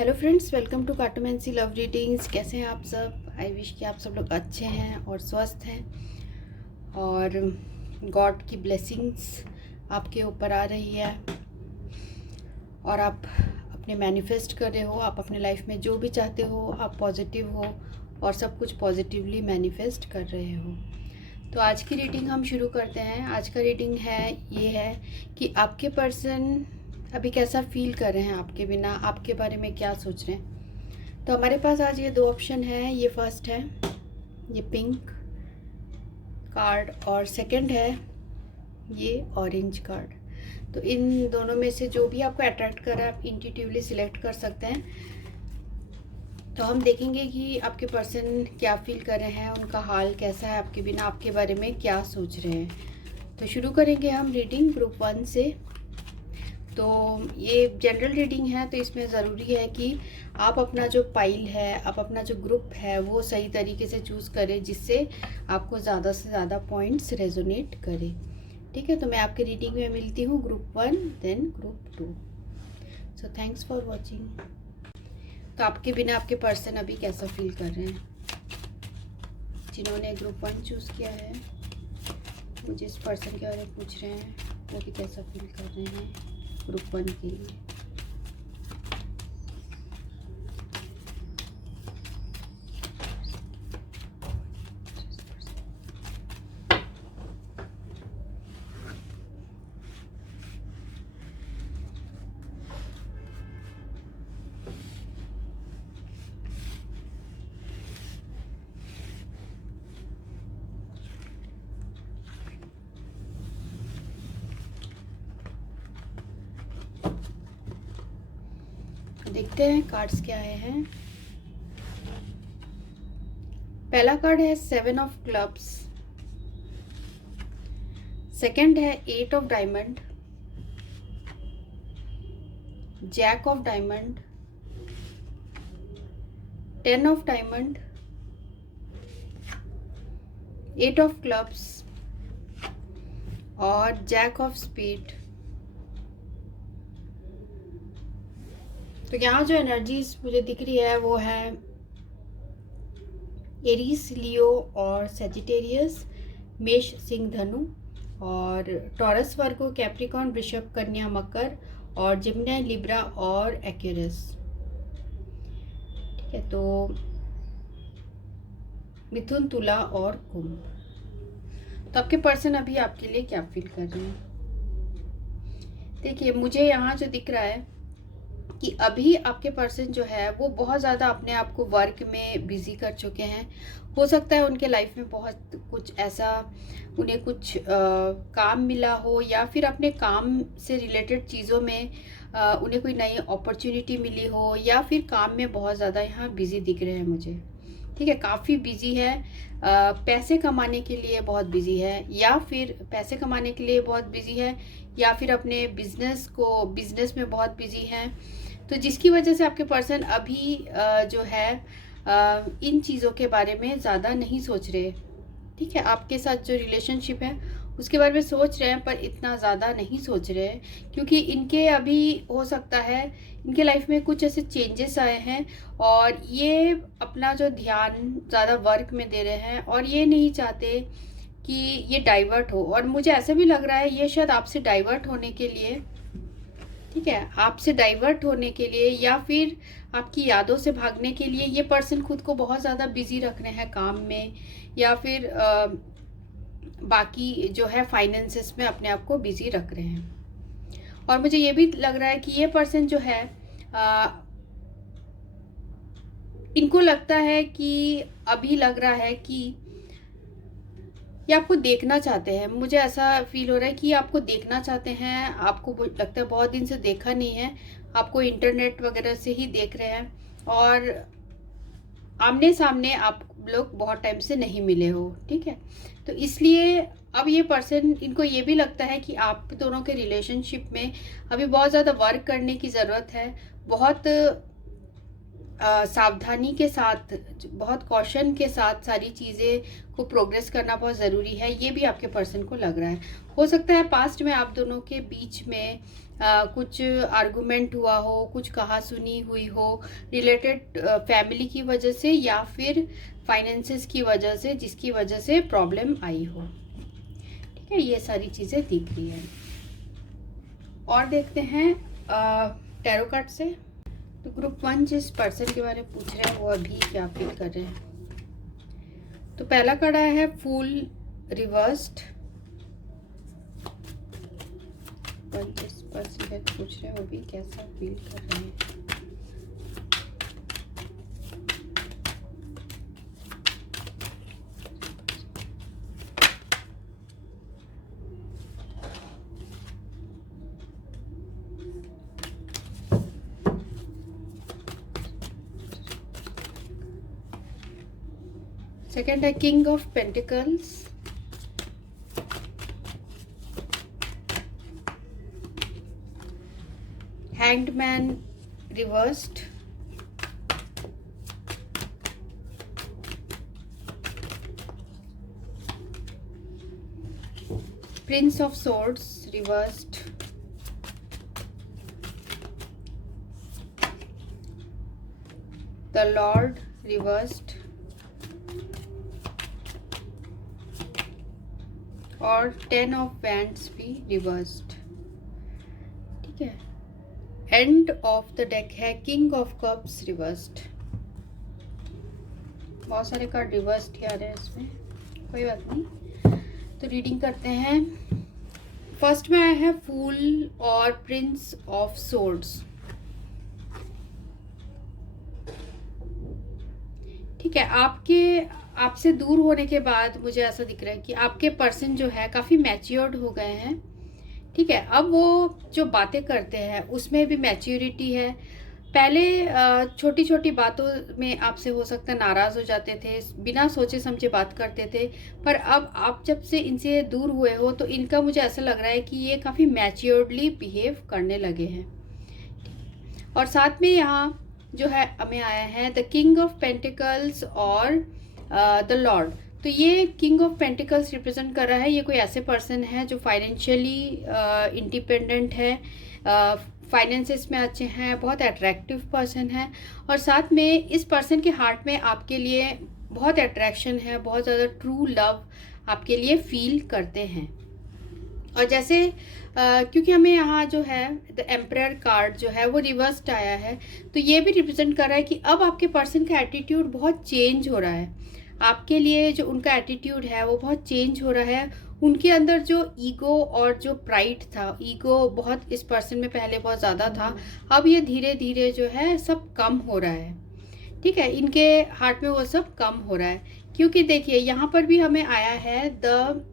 Hello friends, welcome to cartomancy love readings. कैसे हैं आप सब? आई विश कि आप सब लोग अच्छे हैं और स्वस्थ हैं और गॉड की ब्लेसिंग्स आपके ऊपर आ रही है और आप अपने मैनिफेस्ट कर रहे हो। आप अपने लाइफ में जो भी चाहते हो आप पॉजिटिव हो और सब कुछ पॉजिटिवली मैनिफेस्ट कर रहे हो। तो आज की रीडिंग हम शुरू करते हैं। आज का रीडिंग ये है कि आपके पर्सन अभी कैसा फील कर रहे हैं आपके बिना, आपके बारे में क्या सोच रहे हैं। तो हमारे पास आज ये दो ऑप्शन है। ये फर्स्ट है ये पिंक कार्ड और सेकंड है ये ऑरेंज कार्ड। तो इन दोनों में से जो भी आपको अट्रैक्ट कर रहा है आप इंट्यूटिवली सिलेक्ट कर सकते हैं। तो हम देखेंगे कि आपके पर्सन क्या फील कर रहे हैं, उनका हाल कैसा है आपके बिना, आपके बारे में क्या सोच रहे हैं। तो शुरू करेंगे हम रीडिंग ग्रुप 1 से। तो ये जनरल रीडिंग है, तो इसमें ज़रूरी है कि आप अपना जो पाइल है, आप अपना जो ग्रुप है वो सही तरीके से चूज़ करें जिससे आपको ज़्यादा से ज़्यादा पॉइंट्स रेजोनेट करे। ठीक है, तो मैं आपके रीडिंग में मिलती हूँ group 1 then group 2। So thanks for watching. तो आपके बिना आपके पर्सन अभी कैसा फील कर रहे हैं? जिन्होंने ग्रुप 1 चूज़ किया है वो जिस पर्सन के बारे में पूछ रहे हैं वो भी कैसा फील कर रहे हैं ग्रुप 1 के लिए। देखते हैं कार्ड्स क्या आए हैं। पहला कार्ड है 7 ऑफ क्लब्स, सेकंड है 8 of diamond, jack of diamond, 10 of diamond, 8 of clubs और जैक ऑफ स्पेड। तो यहाँ जो एनर्जीज मुझे दिख रही है वो है एरीज, लियो और सेजिटेरियस, मेष, सिंह, धनु और टॉरस, वर्गो, कैप्रिकॉर्न, वृषभ, कन्या, मकर और जिम्नी, लिब्रा और एक्वेरियस। ठीक है, तो मिथुन, तुला और कुंभ। तो आपके पर्सन अभी आपके लिए क्या फील कर रहे हैं? देखिए, मुझे यहाँ जो दिख रहा है कि अभी आपके पर्सन जो है वो बहुत ज़्यादा अपने आप को वर्क में बिजी कर चुके हैं। हो सकता है उनके लाइफ में बहुत कुछ ऐसा उन्हें कुछ काम मिला हो या फिर अपने काम से रिलेटेड चीज़ों में उन्हें कोई नई अपॉर्चुनिटी मिली हो या फिर काम में बहुत ज़्यादा यहाँ बिजी दिख रहे हैं मुझे। ठीक है, काफ़ी बिजी है, पैसे कमाने के लिए बहुत बिजी है या फिर पैसे कमाने के लिए बहुत बिजी है या फिर अपने बिजनेस में बहुत बिजी है। तो जिसकी वजह से आपके पर्सन अभी जो है इन चीज़ों के बारे में ज़्यादा नहीं सोच रहे। ठीक है, आपके साथ जो रिलेशनशिप है उसके बारे में सोच रहे हैं पर इतना ज़्यादा नहीं सोच रहे हैं क्योंकि इनके अभी हो सकता है इनके लाइफ में कुछ ऐसे चेंजेस आए हैं और ये अपना जो ध्यान ज़्यादा वर्क में दे रहे हैं और ये नहीं चाहते कि ये डाइवर्ट हो। और मुझे ऐसा भी लग रहा है ये शायद आपसे डाइवर्ट होने के लिए, ठीक है, आपसे डाइवर्ट होने के लिए या फिर आपकी यादों से भागने के लिए ये पर्सन खुद को बहुत ज़्यादा बिजी रख रहे हैं काम में या फिर बाकी जो है फाइनेंसेस में अपने आप को बिजी रख रहे हैं। और मुझे ये भी लग रहा है कि ये पर्सन जो है इनको लगता है कि अभी लग रहा है कि ये आपको देखना चाहते हैं। मुझे ऐसा फील हो रहा है कि आपको देखना चाहते हैं, आपको लगता है बहुत दिन से देखा नहीं है, आपको इंटरनेट वगैरह से ही देख रहे हैं और आमने सामने आप लोग बहुत टाइम से नहीं मिले हो। ठीक है, तो इसलिए अब ये पर्सन इनको ये भी लगता है कि आप दोनों के रिलेशनशिप में अभी बहुत ज़्यादा वर्क करने की ज़रूरत है। बहुत सावधानी के साथ, बहुत कॉशन के साथ सारी चीज़ें को प्रोग्रेस करना बहुत ज़रूरी है। ये भी आपके पर्सन को लग रहा है। हो सकता है पास्ट में आप दोनों के बीच में कुछ आर्गुमेंट हुआ हो, कुछ कहा सुनी हुई हो रिलेटेड फैमिली की वजह से या फिर फाइनेंसेस की वजह से, जिसकी वजह से प्रॉब्लम आई हो। ठीक है, ये सारी चीज़ें दिख रही है। और देखते हैं टैरो कार्ड से। तो ग्रुप 1 जिस पर्सन के बारे में पूछ रहे हैं वो अभी क्या फील कर रहे हैं। तो पहला कार्ड आया है फूल रिवर्स्ड। जिस पर्सन के पूछ रहे हैं वो भी कैसा फील कर रहे हैं। सेकेंड है king of pentacles. Hanged man reversed. Prince of swords reversed. The Lord reversed. और 10 ऑफ वैंड्स भी रिवर्स्ड। ठीक है, एंड ऑफ द डेक है किंग ऑफ कप्स रिवर्स्ड। बहुत सारे कार्ड रिवर्स्ड ही आ रहे हैं इसमें, कोई बात नहीं। तो रीडिंग करते हैं। फर्स्ट में आया है फूल और प्रिंस ऑफ सोर्ड्स। ठीक है, आपसे दूर होने के बाद मुझे ऐसा दिख रहा है कि आपके पर्सन जो है काफ़ी मैच्योर्ड हो गए हैं। ठीक है, अब वो जो बातें करते हैं उसमें भी मैच्योरिटी है। पहले छोटी छोटी बातों में आपसे हो सकता है नाराज़ हो जाते थे, बिना सोचे समझे बात करते थे, पर अब आप जब से इनसे दूर हुए हो तो इनका मुझे ऐसा लग रहा है कि ये काफ़ी मैच्योर्डली बिहेव करने लगे हैं। और साथ में यहाँ जो है हमें आया है द किंग ऑफ पेंटिकल्स और द लॉर्ड। तो ये किंग ऑफ पेंटिकल्स रिप्रेजेंट कर रहा है ये कोई ऐसे पर्सन है जो फाइनेंशियली इंडिपेंडेंट है, फाइनेंसेस में अच्छे हैं, बहुत अट्रैक्टिव पर्सन है। और साथ में इस पर्सन के हार्ट में आपके लिए बहुत अट्रैक्शन है, बहुत ज़्यादा ट्रू लव आपके लिए फील करते हैं। और जैसे क्योंकि हमें यहाँ जो है द एम्परर कार्ड जो है वो रिवर्स्ड आया है, तो ये भी रिप्रेजेंट कर रहा है कि अब आपके पर्सन का एटीट्यूड बहुत चेंज हो रहा है। आपके लिए जो उनका एटीट्यूड है वो बहुत चेंज हो रहा है। उनके अंदर जो ईगो और जो प्राइड था, ईगो बहुत इस पर्सन में पहले बहुत ज़्यादा था, अब ये धीरे धीरे जो है सब कम हो रहा है। ठीक है, इनके हार्ट में वो सब कम हो रहा है। क्योंकि देखिए यहाँ पर भी हमें आया है the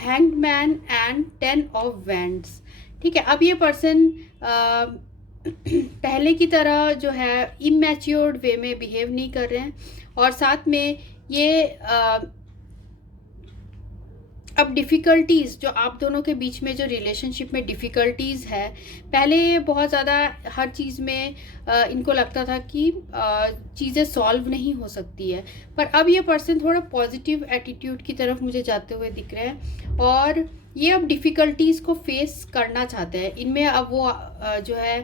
hanged man and 10 of wands. ठीक है, अब ये पर्सन पहले की तरह जो है इमैच्योर्ड वे में बिहेव नहीं कर रहे हैं। और साथ में ये अब डिफ़िकल्टीज़ जो आप दोनों के बीच में जो रिलेशनशिप में डिफ़िकल्टीज़ है, पहले बहुत ज़्यादा हर चीज़ में इनको लगता था कि चीज़ें सॉल्व नहीं हो सकती है, पर अब ये पर्सन थोड़ा पॉजिटिव एटीट्यूड की तरफ मुझे जाते हुए दिख रहे हैं और ये अब डिफ़िकल्टीज़ को फेस करना चाहते हैं। इनमें अब वो जो है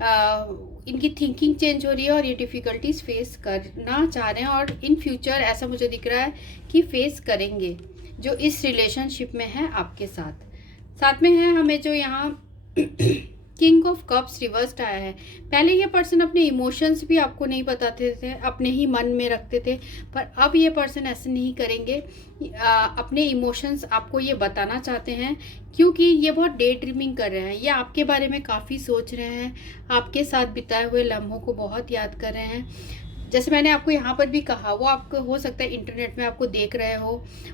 इनकी थिंकिंग चेंज हो रही है और ये डिफ़िकल्टीज़ फेस करना चाह रहे हैं और इन फ्यूचर ऐसा मुझे दिख रहा है कि फेस करेंगे जो इस रिलेशनशिप में है आपके साथ। साथ में है हमें जो यहाँ किंग ऑफ कप्स रिवर्स्ड आया है। पहले ये पर्सन अपने इमोशंस भी आपको नहीं बताते थे, अपने ही मन में रखते थे, पर अब ये पर्सन ऐसे नहीं करेंगे। अपने इमोशंस आपको ये बताना चाहते हैं क्योंकि ये बहुत डे ड्रीमिंग कर रहे हैं। ये आपके बारे में काफ़ी सोच रहे हैं, आपके साथ बिताए हुए लम्हों को बहुत याद कर रहे हैं। जैसे मैंने आपको यहाँ पर भी कहा, वो आपको हो सकता है इंटरनेट में आपको देख रहे हो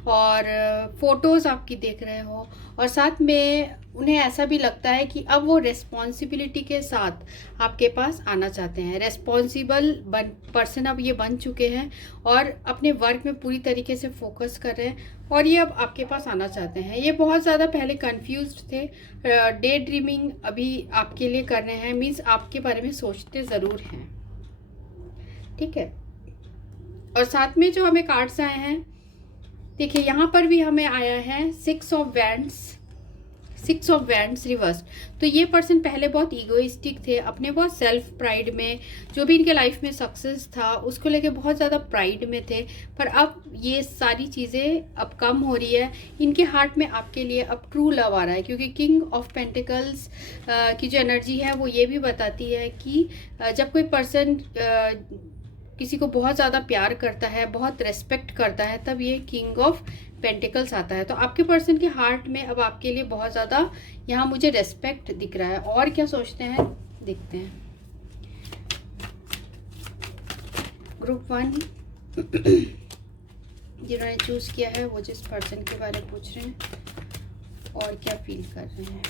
और फ़ोटोज़ आपकी देख रहे हो, और साथ में उन्हें ऐसा भी लगता है कि अब वो रिस्पॉन्सिबिलिटी के साथ आपके पास आना चाहते हैं। रेस्पॉन्सिबल पर्सन अब ये बन चुके हैं और अपने वर्क में पूरी तरीके से फोकस कर रहे हैं और ये अब आपके पास आना चाहते हैं। ये बहुत ज़्यादा पहले कंफ्यूज्ड थे, डे ड्रीमिंग अभी आपके लिए कर रहे हैं, मीन्स आपके बारे में सोचते ज़रूर हैं। ठीक है, और साथ में जो हमें कार्ड्स आए हैं, देखिए यहाँ पर भी हमें आया है 6 of wands, 6 of wands reverse. तो ये पर्सन पहले बहुत ईगोइस्टिक थे, अपने बहुत सेल्फ प्राइड में, जो भी इनके लाइफ में सक्सेस था उसको लेके बहुत ज़्यादा प्राइड में थे। पर अब ये सारी चीज़ें अब कम हो रही है। इनके हार्ट में आपके लिए अब ट्रू लव आ रहा है, क्योंकि किंग ऑफ पेंटिकल्स की जो एनर्जी है वो ये भी बताती है कि जब कोई पर्सन किसी को बहुत ज़्यादा प्यार करता है, बहुत रेस्पेक्ट करता है, तब ये किंग ऑफ पेंटिकल्स आता है। तो आपके पर्सन के हार्ट में अब आपके लिए बहुत ज़्यादा यहाँ मुझे रेस्पेक्ट दिख रहा है। और क्या सोचते हैं देखते हैं। ग्रुप 1 जिन्होंने चूज़ किया है वो जिस पर्सन के बारे में पूछ रहे हैं और क्या फील कर रहे हैं।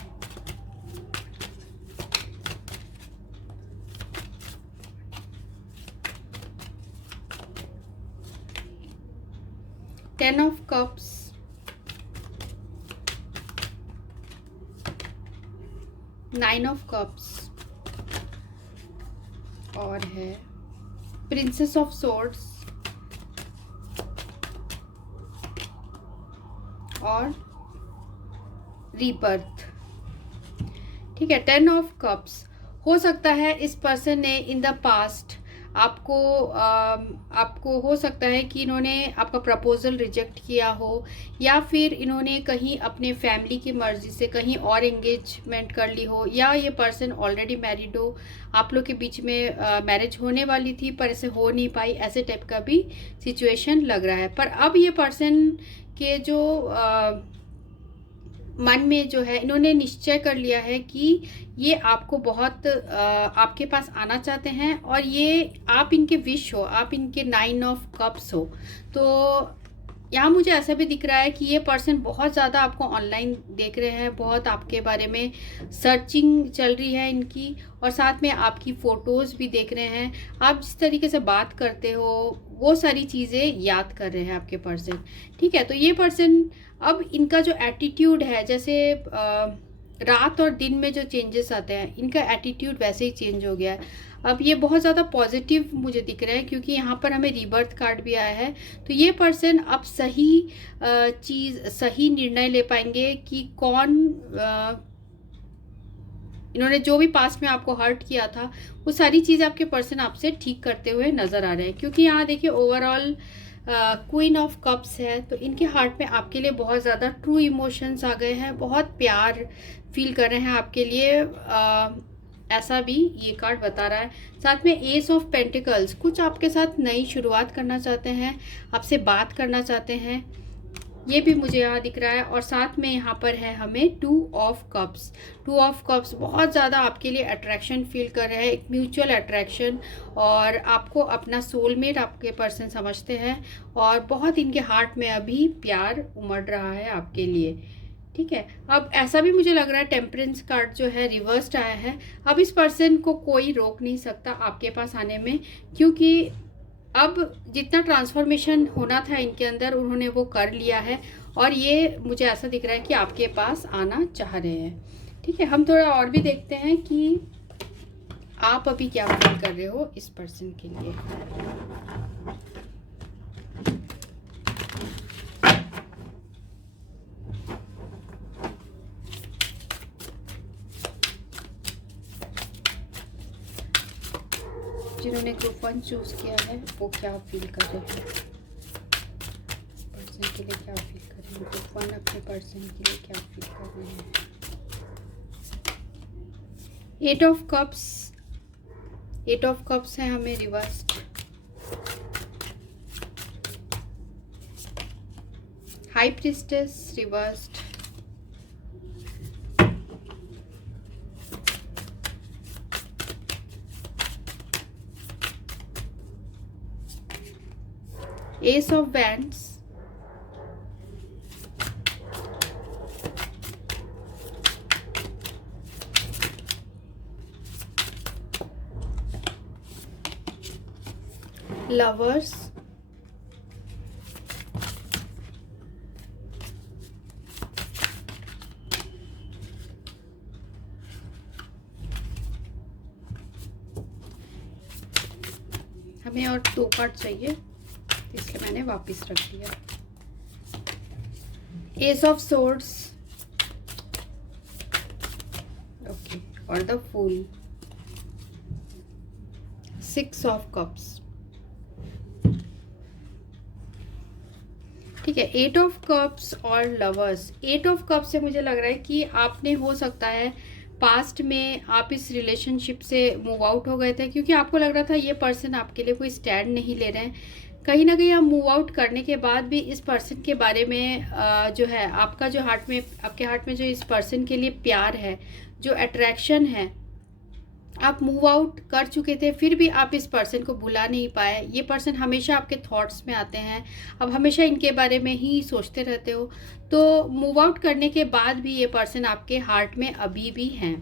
Ten of cups, nine of cups और है प्रिंसेस ऑफ सोर्ड्स और रीबर्थ। ठीक है, 10 ऑफ कप्स। हो सकता है इस पर्सन ने इन द पास्ट आपको हो सकता है कि इन्होंने आपका प्रपोजल रिजेक्ट किया हो, या फिर इन्होंने कहीं अपने फैमिली की मर्जी से कहीं और एंगेजमेंट कर ली हो, या ये पर्सन ऑलरेडी मैरिड हो, आप लोग के बीच में मैरिज होने वाली थी पर ऐसे हो नहीं पाई, ऐसे टाइप का भी सिचुएशन लग रहा है। पर अब ये पर्सन के जो मन में जो है इन्होंने निश्चय कर लिया है कि ये आपको बहुत आपके पास आना चाहते हैं, और ये आप इनके विश हो, आप इनके 9 ऑफ कप्स हो। तो यहाँ मुझे ऐसा भी दिख रहा है कि ये पर्सन बहुत ज़्यादा आपको ऑनलाइन देख रहे हैं, बहुत आपके बारे में सर्चिंग चल रही है इनकी, और साथ में आपकी फ़ोटोज़ भी देख रहे हैं। आप जिस तरीके से बात करते हो वो सारी चीज़ें याद कर रहे हैं आपके पर्सन। ठीक है, तो ये पर्सन अब इनका जो एटीट्यूड है, जैसे रात और दिन में जो चेंजेस आते हैं, इनका एटीट्यूड वैसे ही चेंज हो गया है। अब ये बहुत ज़्यादा पॉजिटिव मुझे दिख रहा है, क्योंकि यहाँ पर हमें रीबर्थ कार्ड भी आया है। तो ये पर्सन अब सही निर्णय ले पाएंगे कि कौन इन्होंने जो भी पास्ट में आपको हर्ट किया था वो सारी चीज़ आपके पर्सन आपसे ठीक करते हुए नज़र आ रहे हैं। क्योंकि यहाँ देखिए ओवरऑल क्वीन ऑफ कप्स है, तो इनके हार्ट में आपके लिए बहुत ज़्यादा ट्रू इमोशंस आ गए हैं, बहुत प्यार फील कर रहे हैं आपके लिए, ऐसा भी ये कार्ड बता रहा है। साथ में एस ऑफ पेंटिकल्स, कुछ आपके साथ नई शुरुआत करना चाहते हैं, आपसे बात करना चाहते हैं, ये भी मुझे यहाँ दिख रहा है। और साथ में यहाँ पर है हमें 2 ऑफ कप्स। 2 ऑफ कप्स बहुत ज़्यादा आपके लिए अट्रैक्शन फील कर रहे हैं, एक म्यूचुअल अट्रैक्शन, और आपको अपना सोलमेट आपके पर्सन समझते हैं, और बहुत इनके हार्ट में अभी प्यार उमड़ रहा है आपके लिए। ठीक है, अब ऐसा भी मुझे लग रहा है टेम्परेंस कार्ड जो है रिवर्स्ड आया है। अब इस पर्सन को कोई रोक नहीं सकता आपके पास आने में, क्योंकि अब जितना ट्रांसफॉर्मेशन होना था इनके अंदर उन्होंने वो कर लिया है, और ये मुझे ऐसा दिख रहा है कि आपके पास आना चाह रहे हैं। ठीक है, हम थोड़ा और भी देखते हैं कि आप अभी क्या फील कर रहे हो इस पर्सन के लिए। जिन्होंने ग्रुप 1 चूज किया है वो क्या फील कर रहे हैं पर्सन के लिए, क्या फील कर रहे हैं ग्रुप 1 अपने पर्सन के लिए, क्या फील कर रहे हैं। 8 ऑफ कप्स, 8 ऑफ कप्स है हमें reversed. High priestess reversed. S of wands, lovers, हमें और 2 कार्ड चाहिए इसलिए मैंने वापस रख दिया। एस ऑफ सोर्ड्स, ओके, और द फूल, 6 ऑफ कप्स, ठीक है, 8 ऑफ कप्स और लवर्स। 8 ऑफ कप्स से मुझे लग रहा है कि आपने, हो सकता है पास्ट में आप इस रिलेशनशिप से मूव आउट हो गए थे, क्योंकि आपको लग रहा था ये पर्सन आपके लिए कोई स्टैंड नहीं ले रहे हैं। कहीं ना कहीं आप मूव आउट करने के बाद भी इस पर्सन के बारे में जो है आपका जो हार्ट में, आपके हार्ट में जो इस पर्सन के लिए प्यार है, जो अट्रैक्शन है, आप मूव आउट कर चुके थे फिर भी आप इस पर्सन को भुला नहीं पाए। ये पर्सन हमेशा आपके थॉट्स में आते हैं, अब हमेशा इनके बारे में ही सोचते रहते हो। तो मूव आउट करने के बाद भी ये पर्सन आपके हार्ट में अभी भी हैं,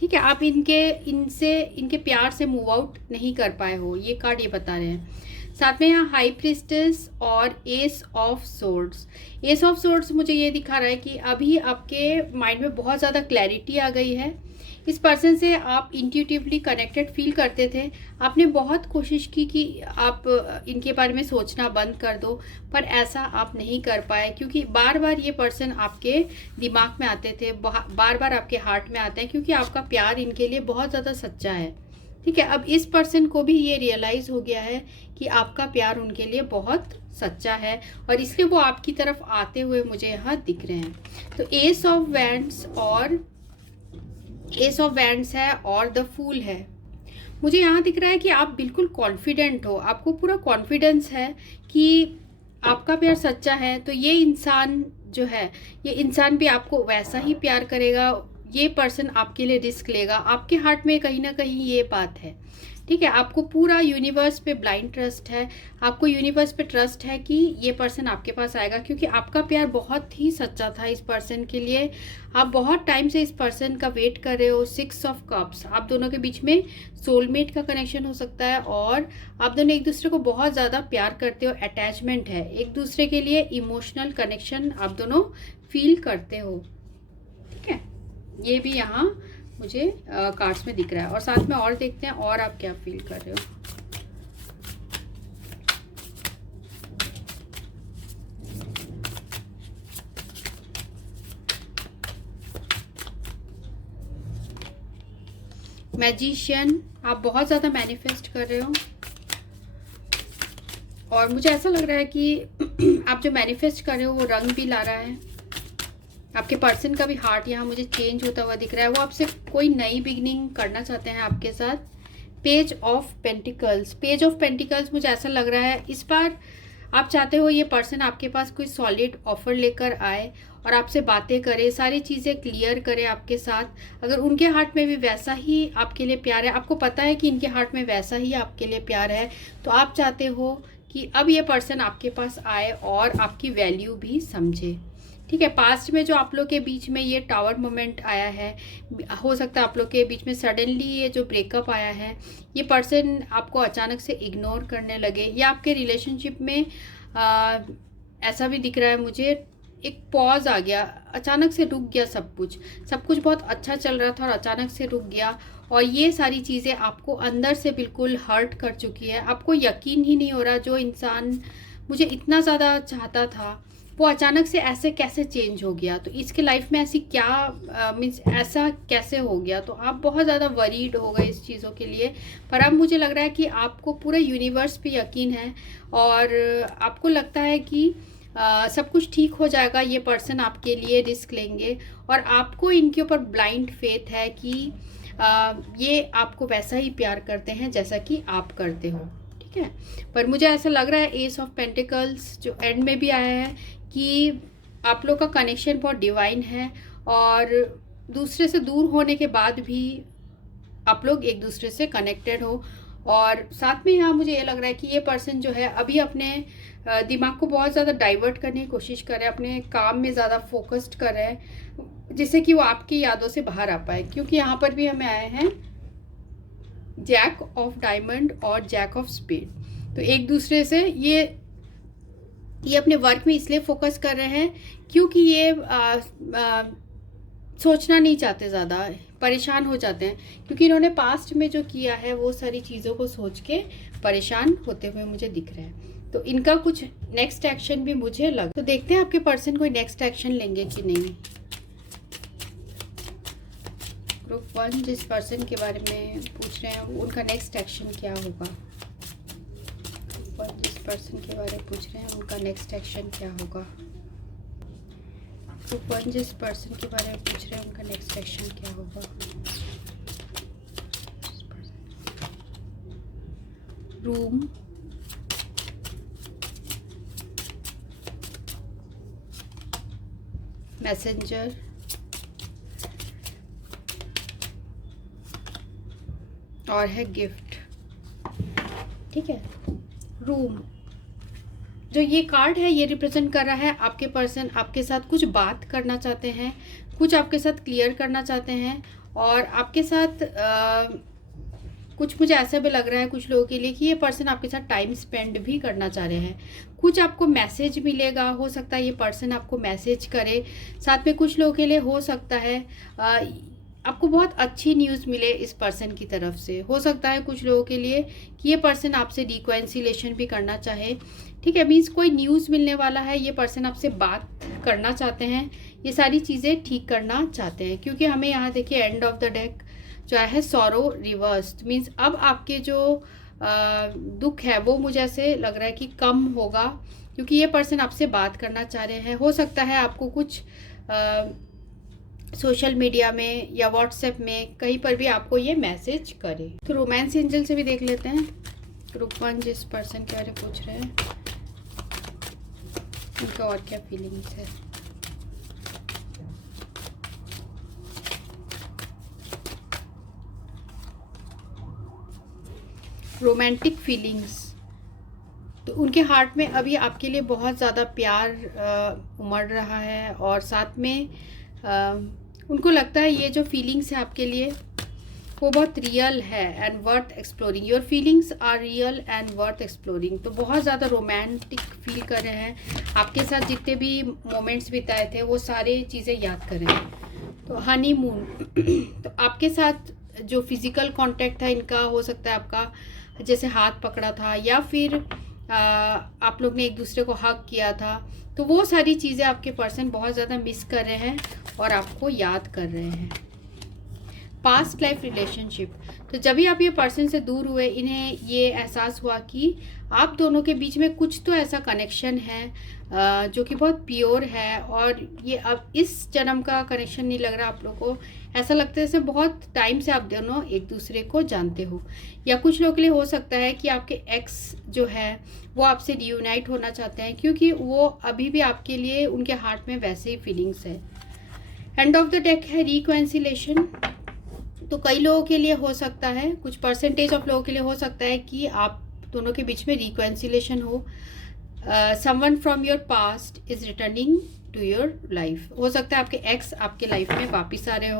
ठीक है। आप इनके प्यार से मूव आउट नहीं कर पाए हो, ये कार्ड ये बता रहे हैं। साथ में यहाँ हाई प्रिस्टेस और S of swords. S of swords मुझे ये दिखा रहा है कि अभी आपके माइंड में बहुत ज़्यादा क्लैरिटी आ गई है। इस पर्सन से आप इंट्यूटिवली कनेक्टेड फील करते थे, आपने बहुत कोशिश की कि आप इनके बारे में सोचना बंद कर दो, पर ऐसा आप नहीं कर पाए, क्योंकि बार बार ये पर्सन आपके दिमाग में आते थे, बार बार आपके हार्ट में आते हैं, क्योंकि आपका प्यार इनके लिए बहुत ज़्यादा सच्चा है, ठीक है। अब इस पर्सन को भी ये रियलाइज़ हो गया है कि आपका प्यार उनके लिए बहुत सच्चा है, और इसलिए वो आपकी तरफ आते हुए मुझे यहाँ दिख रहे हैं। तो एस ऑफ वैंड्स और एस ऑफ वैंड्स है और द फूल है। मुझे यहाँ दिख रहा है कि आप बिल्कुल कॉन्फिडेंट हो, आपको पूरा कॉन्फिडेंस है कि आपका प्यार सच्चा है। तो ये इंसान जो है, ये इंसान भी आपको वैसा ही प्यार करेगा, ये पर्सन आपके लिए रिस्क लेगा, आपके हार्ट में कहीं ना कहीं ये बात है, ठीक है। आपको पूरा यूनिवर्स पे ब्लाइंड ट्रस्ट है, आपको यूनिवर्स पे ट्रस्ट है कि ये पर्सन आपके पास आएगा, क्योंकि आपका प्यार बहुत ही सच्चा था इस पर्सन के लिए। आप बहुत टाइम से इस पर्सन का वेट कर रहे हो। 6 ऑफ कप्स, आप दोनों के बीच में सोलमेट का कनेक्शन हो सकता है, और आप दोनों एक दूसरे को बहुत ज़्यादा प्यार करते हो, अटैचमेंट है एक दूसरे के लिए, इमोशनल कनेक्शन आप दोनों फील करते हो, ठीक है। ये भी यहाँ मुझे कार्ड्स में दिख रहा है, और साथ में और देखते हैं और आप क्या फील कर रहे हो। मैजिशियन, आप बहुत ज़्यादा मैनिफेस्ट कर रहे हो, और मुझे ऐसा लग रहा है कि आप जो मैनिफेस्ट कर रहे हो वो रंग भी ला रहा है। आपके पर्सन का भी हार्ट यहाँ मुझे चेंज होता हुआ दिख रहा है, वो आपसे कोई नई बिगनिंग करना चाहते हैं आपके साथ। Page of pentacles, page of pentacles मुझे ऐसा लग रहा है इस बार आप चाहते हो ये पर्सन आपके पास कोई सॉलिड ऑफर लेकर आए और आपसे बातें करे, सारी चीज़ें क्लियर करे आपके साथ। अगर उनके हार्ट में भी वैसा ही आपके लिए प्यार है, आपको पता है कि इनके हार्ट में वैसा ही आपके लिए प्यार है, तो आप चाहते हो कि अब ये पर्सन आपके पास आए और आपकी वैल्यू भी समझे, ठीक है। पास्ट में जो आप लोग के बीच में ये टावर मोमेंट आया है, हो सकता है आप लोग के बीच में सडनली ये जो ब्रेकअप आया है, ये पर्सन आपको अचानक से इग्नोर करने लगे, या आपके रिलेशनशिप में ऐसा भी दिख रहा है मुझे, एक पॉज आ गया, अचानक से रुक गया सब कुछ बहुत अच्छा चल रहा था और अचानक से रुक गया, और ये सारी चीज़ें आपको अंदर से बिल्कुल हर्ट कर चुकी है। आपको यकीन ही नहीं हो रहा, जो इंसान मुझे इतना ज़्यादा चाहता था वो अचानक से ऐसे कैसे चेंज हो गया, तो इसके लाइफ में ऐसी क्या मीन्स ऐसा कैसे हो गया। तो आप बहुत ज़्यादा वरीड हो गए इस चीज़ों के लिए, पर अब मुझे लग रहा है कि आपको पूरे यूनिवर्स पे यकीन है, और आपको लगता है कि सब कुछ ठीक हो जाएगा, ये पर्सन आपके लिए रिस्क लेंगे, और आपको इनके ऊपर ब्लाइंड फेथ है कि ये आपको वैसा ही प्यार करते हैं जैसा कि आप करते हो, ठीक है। पर मुझे ऐसा लग रहा है एस ऑफ पेंटिकल्स जो एंड में भी आया है कि आप लोग का कनेक्शन बहुत डिवाइन है, और दूसरे से दूर होने के बाद भी आप लोग एक दूसरे से कनेक्टेड हो। और साथ में यहाँ मुझे ये लग रहा है कि ये पर्सन जो है अभी अपने दिमाग को बहुत ज़्यादा डाइवर्ट करने की कोशिश कर रहे हैं, अपने काम में ज़्यादा फोकस्ड कर रहे हैं, जिससे कि वो आपकी यादों से बाहर आ पाए। क्योंकि यहाँ पर भी हमें आए हैं जैक ऑफ डायमंड और जैक ऑफ स्पेड, तो एक दूसरे से ये अपने वर्क में इसलिए फोकस कर रहे हैं क्योंकि ये सोचना नहीं चाहते, ज़्यादा परेशान हो जाते हैं, क्योंकि इन्होंने पास्ट में जो किया है वो सारी चीज़ों को सोच के परेशान होते हुए मुझे दिख रहा है। तो इनका कुछ नेक्स्ट एक्शन भी मुझे लग, तो देखते हैं आपके पर्सन कोई नेक्स्ट एक्शन लेंगे कि नहीं। ग्रुप 1 जिस पर्सन के बारे में पूछ रहे हैं उनका नेक्स्ट एक्शन क्या होगा। ग्रुप 1 जिस पर्सन के बारे में पूछ रहे हैं उनका नेक्स्ट एक्शन क्या होगा। ग्रुप 1 जिस पर्सन के बारे में पूछ रहे हैं उनका नेक्स्ट एक्शन क्या होगा। रूम, मैसेंजर, और है गिफ्ट। ठीक है, रूम जो ये कार्ड है ये रिप्रेजेंट कर रहा है आपके पर्सन आपके साथ कुछ बात करना चाहते हैं, कुछ आपके साथ क्लियर करना चाहते हैं, और आपके साथ कुछ मुझे ऐसा भी लग रहा है कुछ लोगों के लिए कि ये पर्सन आपके साथ टाइम स्पेंड भी करना चाह रहे हैं। कुछ आपको मैसेज मिलेगा, हो सकता है ये पर्सन आपको मैसेज करे। साथ में कुछ लोगों के लिए हो सकता है आपको बहुत अच्छी न्यूज़ मिले इस पर्सन की तरफ से। हो सकता है कुछ लोगों के लिए कि ये पर्सन आपसे रिकॉन्सिलेशन भी करना चाहे। ठीक है, मीन्स कोई न्यूज़ मिलने वाला है, ये पर्सन आपसे बात करना चाहते हैं, ये सारी चीज़ें ठीक करना चाहते हैं। क्योंकि हमें यहाँ देखिए एंड ऑफ द डेक जो है सॉरो रिवर्स्ड, मीन्स अब आपके जो दुख है वो मुझे ऐसे लग रहा है कि कम होगा, क्योंकि ये पर्सन आपसे बात करना चाह रहे हैं। हो सकता है आपको कुछ सोशल मीडिया में या व्हाट्सएप में कहीं पर भी आपको ये मैसेज करे। तो रोमांस एंजल से भी देख लेते हैं ग्रुप 1 जिस पर्सन के बारे में पूछ रहे हैं उनका और क्या फीलिंग्स है। रोमांटिक फीलिंग्स, तो उनके हार्ट में अभी आपके लिए बहुत ज़्यादा प्यार उमड़ रहा है, और साथ में उनको लगता है ये जो फीलिंग्स है आपके लिए वो बहुत रियल है and worth exploring. Your feelings are real and worth exploring. तो बहुत ज़्यादा रोमांटिक फील कर रहे हैं, आपके साथ जितने भी मोमेंट्स बिताए थे वो सारे चीज़ें याद कर रहे हैं। तो हनीमून तो आपके साथ जो फिज़िकल कांटेक्ट था इनका, हो सकता है आपका जैसे हाथ पकड़ा था या फिर आप लोग ने एक दूसरे को हग किया था, तो वो सारी चीज़ें आपके पर्सन बहुत ज़्यादा मिस कर रहे हैं और आपको याद कर रहे हैं। पास्ट लाइफ रिलेशनशिप, तो जब भी आप ये पर्सन से दूर हुए इन्हें ये एहसास हुआ कि आप दोनों के बीच में कुछ तो ऐसा कनेक्शन है जो कि बहुत प्योर है, और ये अब इस जन्म का कनेक्शन नहीं लग रहा आप लोगों को। ऐसा लगता है जैसे बहुत टाइम से आप दोनों एक दूसरे को जानते हो। या कुछ लोगों के लिए हो सकता है कि आपके एक्स जो है वो आपसे रियूनाइट होना चाहते हैं, क्योंकि वो अभी भी आपके लिए उनके हार्ट में वैसे ही फीलिंग्स है। एंड ऑफ द डेक है रिकॉन्सिलेशन, तो कई लोगों के लिए हो सकता है, कुछ परसेंटेज ऑफ लोगों के लिए हो सकता है कि आप दोनों के बीच में रिकॉन्सिलेशन हो। Someone from your past is returning to your life, हो सकता है आपके एक्स आपके लाइफ में वापस आ रहे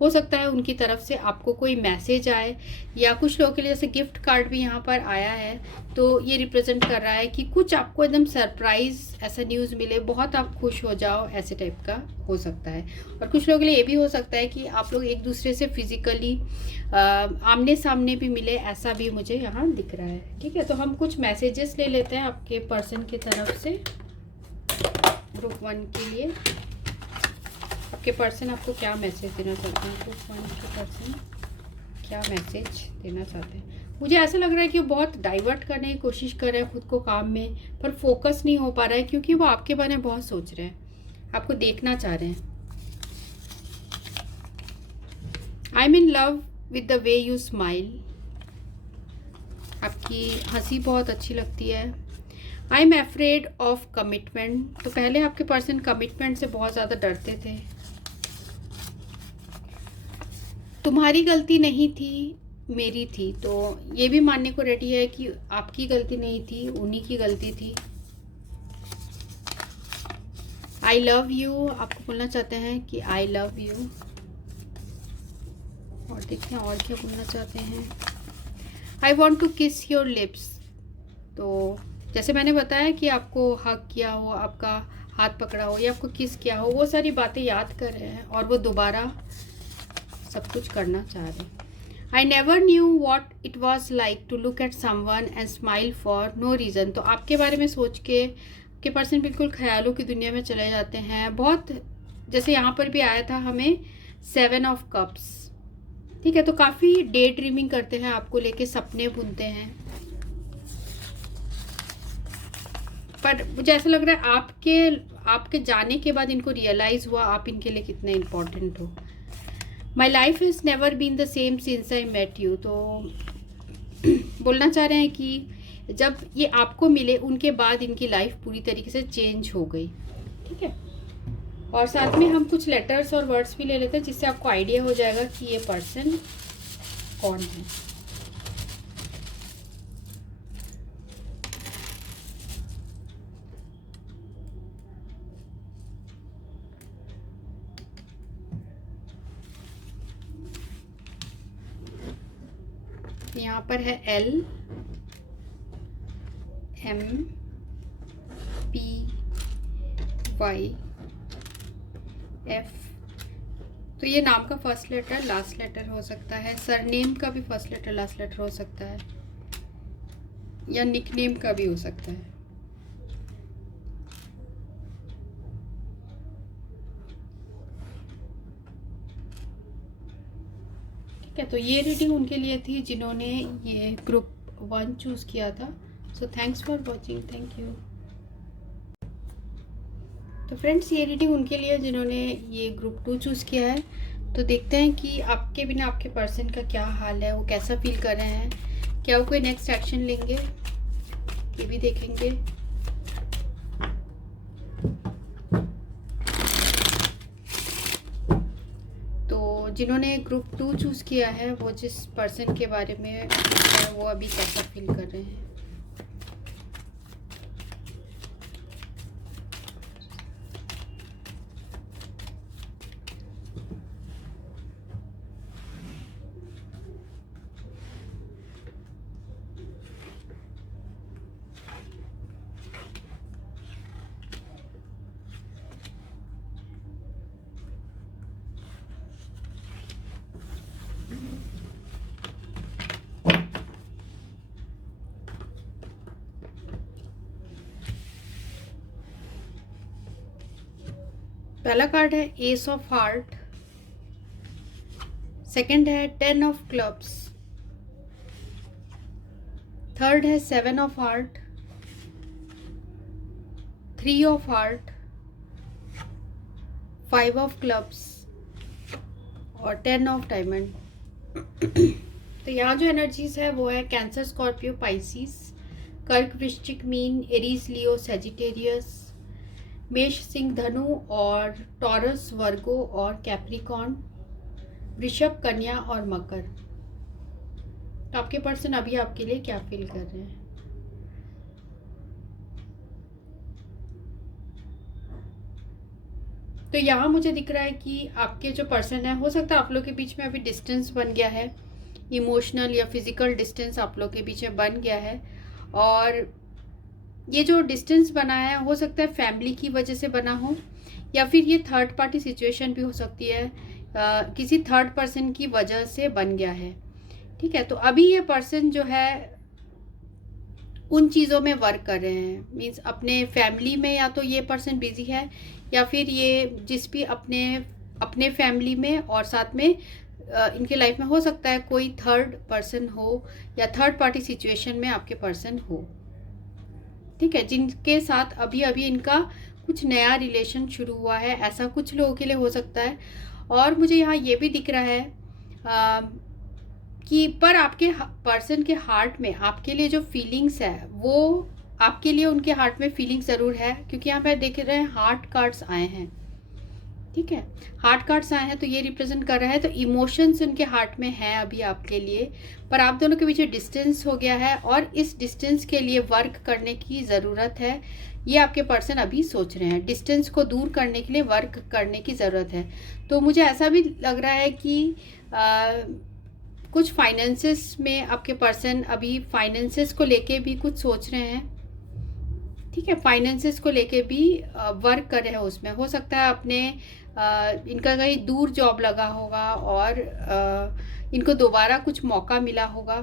हो सकता है उनकी तरफ से आपको कोई मैसेज आए, या कुछ लोगों के लिए जैसे गिफ्ट कार्ड भी यहाँ पर आया है, तो ये रिप्रेजेंट कर रहा है कि कुछ आपको एकदम सरप्राइज ऐसा न्यूज़ मिले, बहुत आप खुश हो जाओ, ऐसे टाइप का हो सकता है। और कुछ लोगों के लिए ये भी हो सकता है कि आप लोग एक दूसरे से फिजिकली आमने सामने भी मिले, ऐसा भी मुझे यहाँ दिख रहा है। ठीक है, तो हम कुछ मैसेजेस ले लेते हैं आपके पर्सन की तरफ से ग्रुप 1 के लिए। आपके पर्सन आपको क्या मैसेज देना चाहते हैं, ग्रुप 1 के पर्सन क्या मैसेज देना चाहते हैं। मुझे ऐसा लग रहा है कि वो बहुत डाइवर्ट करने की कोशिश कर रहे हैं खुद को काम में, पर फोकस नहीं हो पा रहा है, क्योंकि वो आपके बारे में बहुत सोच रहे हैं, आपको देखना चाह रहे हैं। I am in love with the way you smile, आपकी हंसी बहुत अच्छी लगती है। I am afraid of commitment, तो पहले आपके पर्सन कमिटमेंट से बहुत ज़्यादा डरते थे। तुम्हारी गलती नहीं थी, मेरी थी, तो ये भी मानने को रेडी है कि आपकी गलती नहीं थी, उन्हीं की गलती थी। आई लव यू, आपको बोलना चाहते हैं कि आई लव यू। और देखते हैं और क्या बोलना चाहते हैं। I want to kiss your lips, तो जैसे मैंने बताया कि आपको हग किया हो, आपका हाथ पकड़ा हो या आपको किस किया हो, वो सारी बातें याद कर रहे हैं और वो दोबारा सब कुछ करना चाह रहे हैं। I never knew what it was like to look at someone and smile for no reason, तो आपके बारे में सोच के पर्सन बिल्कुल ख्यालों की दुनिया में चले जाते हैं। बहुत जैसे यहाँ पर भी आया था हमें 7 ऑफ कप्स, ठीक है, तो काफ़ी डे ड्रीमिंग करते हैं, आपको लेके सपने बुनते हैं, पर मुझे ऐसा लग रहा है आपके जाने के बाद इनको रियलाइज़ हुआ आप इनके लिए कितने इम्पोर्टेंट हो। My life is never been the same since I met you. तो बोलना चाह रहे हैं कि जब ये आपको मिले उनके बाद इनकी लाइफ पूरी तरीके से चेंज हो गई। ठीक है, और साथ में हम कुछ लेटर्स और वर्ड्स भी ले लेते हैं जिससे आपको आइडिया हो जाएगा कि ये पर्सन कौन है। यहाँ पर है L M P Y F। तो ये नाम का फर्स्ट लेटर लास्ट लेटर हो सकता है, सरनेम का भी फर्स्ट लेटर लास्ट लेटर हो सकता है, या निकनेम का भी हो सकता है। ठीक है, तो ये रीडिंग उनके लिए थी जिन्होंने ये ग्रुप 1 चूज़ किया था। सो thanks for watching, thank you. तो फ्रेंड्स, ये रीडिंग उनके लिए जिन्होंने ये ग्रुप 2 चूज़ किया है। तो देखते हैं कि आपके बिना आपके पर्सन का क्या हाल है, वो कैसा फील कर रहे हैं, क्या वो कोई नेक्स्ट एक्शन लेंगे, ये भी देखेंगे। तो जिन्होंने ग्रुप 2 चूज़ किया है वो जिस पर्सन के बारे में है वो अभी कैसा फील कर रहे हैं। पहला कार्ड है एस ऑफ हार्ट, सेकंड है 10 ऑफ क्लब्स, थर्ड है 7 of heart, 3 of heart, 5 of clubs और 10 ऑफ डायमंड। तो यहाँ जो एनर्जीज है वो है कैंसर, स्कॉर्पियो, पाइसिस, कर्क, वृश्चिक, मीन, एरीज, लियो, सेजिटेरियस, मेष, सिंह, धनु और टॉरस, वर्गो और कैप्रिकॉर्न, वृषभ, कन्या और मकर। तो आपके पर्सन अभी आपके लिए क्या फील कर रहे हैं? तो यहाँ मुझे दिख रहा है कि आपके जो पर्सन है, हो सकता है आप लोग के बीच में अभी डिस्टेंस बन गया है, इमोशनल या फिजिकल डिस्टेंस आप लोग के बीच में बन गया है। और ये जो डिस्टेंस बना है हो सकता है फैमिली की वजह से बना हो, या फिर ये थर्ड पार्टी सिचुएशन भी हो सकती है, किसी थर्ड पर्सन की वजह से बन गया है। ठीक है, तो अभी ये पर्सन जो है उन चीज़ों में वर्क कर रहे हैं, मीन्स अपने फैमिली में या तो ये पर्सन बिजी है, या फिर ये जिस भी अपने फैमिली में और साथ में इनके लाइफ में हो सकता है कोई थर्ड पर्सन हो या थर्ड पार्टी सिचुएशन में आपके पर्सन हो। ठीक है, जिनके साथ अभी अभी इनका कुछ नया रिलेशन शुरू हुआ है, ऐसा कुछ लोगों के लिए हो सकता है। और मुझे यहाँ ये भी दिख रहा है कि पर आपके पर्सन के हार्ट में आपके लिए जो फीलिंग्स है वो आपके लिए उनके हार्ट में फीलिंग्स ज़रूर है, क्योंकि यहाँ पे देख रहे हैं हार्ट कार्ड्स आए हैं। ठीक है, हार्ट कार्ड्स आए हैं तो ये रिप्रेजेंट कर रहा है, तो इमोशंस उनके हार्ट में है अभी आपके लिए, पर आप दोनों के बीच डिस्टेंस हो गया है और इस डिस्टेंस के लिए वर्क करने की ज़रूरत है। ये आपके पर्सन अभी सोच रहे हैं, डिस्टेंस को दूर करने के लिए वर्क करने की ज़रूरत है। तो मुझे ऐसा भी लग रहा है कि कुछ फाइनेंसेस में आपके पर्सन अभी फाइनेंसेस को लेके भी कुछ सोच रहे हैं। ठीक है, फाइनेंसेस को लेके भी वर्क कर रहे हैं, उसमें हो सकता है अपने इनका कहीं दूर जॉब लगा होगा और इनको दोबारा कुछ मौका मिला होगा।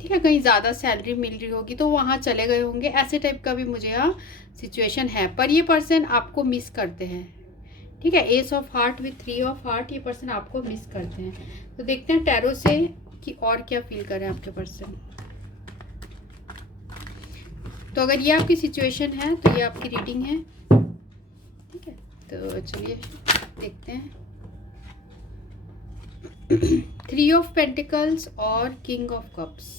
ठीक है, कहीं ज़्यादा सैलरी मिल रही होगी तो वहाँ चले गए होंगे, ऐसे टाइप का भी मुझे यहाँ सिचुएशन है। पर ये पर्सन आपको मिस करते हैं, ठीक है। S of heart with 3 of heart, ये पर्सन आपको मिस करते हैं। तो देखते हैं टैरो से कि और क्या फील कर रहे हैं आपके पर्सन। तो अगर ये आपकी सिचुएशन है तो ये आपकी रीडिंग है, ठीक है। तो चलिए देखते हैं। 3 ऑफ पेंटिकल्स और king of cups.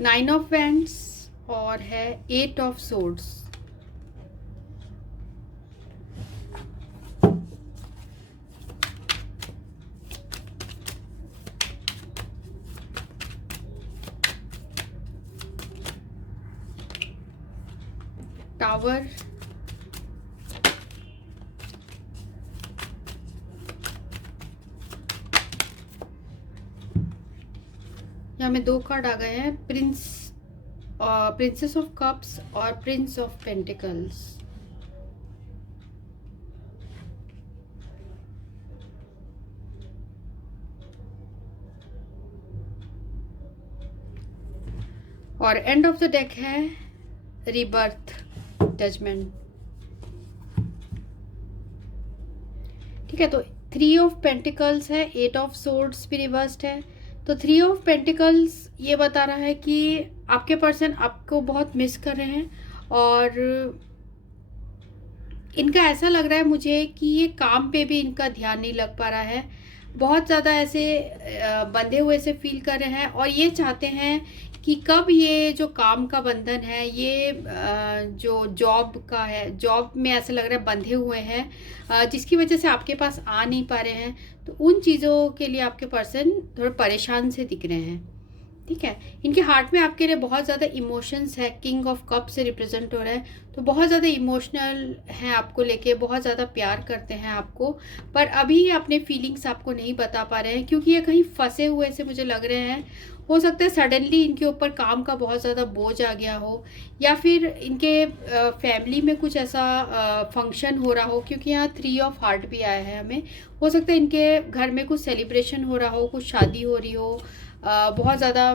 Nine of wands और है 8 ऑफ सोर्ड्स। टावर, यहाँ में 2 कार्ड आ गए हैं, प्रिंसेस ऑफ कप्स और प्रिंस ऑफ पेंटिकल्स। और एंड ऑफ द डेक है रीबर्थ, जजमेंट। ठीक है। तो 3 ऑफ पेंटिकल्स है, 8 ऑफ सोर्ड्स भी रिवर्स्ड है। तो 3 ऑफ पेंटिकल्स ये बता रहा है कि आपके पर्सन आपको बहुत मिस कर रहे हैं और इनका ऐसा लग रहा है मुझे कि ये काम पे भी इनका ध्यान नहीं लग पा रहा है। बहुत ज़्यादा ऐसे बंधे हुए से फील कर रहे हैं और ये चाहते हैं कि कब ये जो काम का बंधन है, ये जो जॉब का है, जॉब में ऐसा लग रहा है बंधे हुए हैं, जिसकी वजह से आपके पास आ नहीं पा रहे हैं। तो उन चीज़ों के लिए आपके पर्सन थोड़े परेशान से दिख रहे हैं। ठीक है। इनके हार्ट में आपके लिए बहुत ज़्यादा इमोशंस है, किंग ऑफ कप से रिप्रेजेंट हो रहा है। तो बहुत ज़्यादा इमोशनल हैं आपको लेके, बहुत ज़्यादा प्यार करते हैं आपको, पर अभी अपने फीलिंग्स आपको नहीं बता पा रहे हैं क्योंकि ये कहीं फंसे हुए से मुझे लग रहे हैं। हो सकता है सडनली इनके ऊपर काम का बहुत ज़्यादा बोझ आ गया हो, या फिर इनके फैमिली में कुछ ऐसा फंक्शन हो रहा हो, क्योंकि यहाँ 3 ऑफ हार्ट भी आया है हमें। हो सकता है इनके घर में कुछ सेलिब्रेशन हो रहा हो, कुछ शादी हो रही हो, बहुत ज़्यादा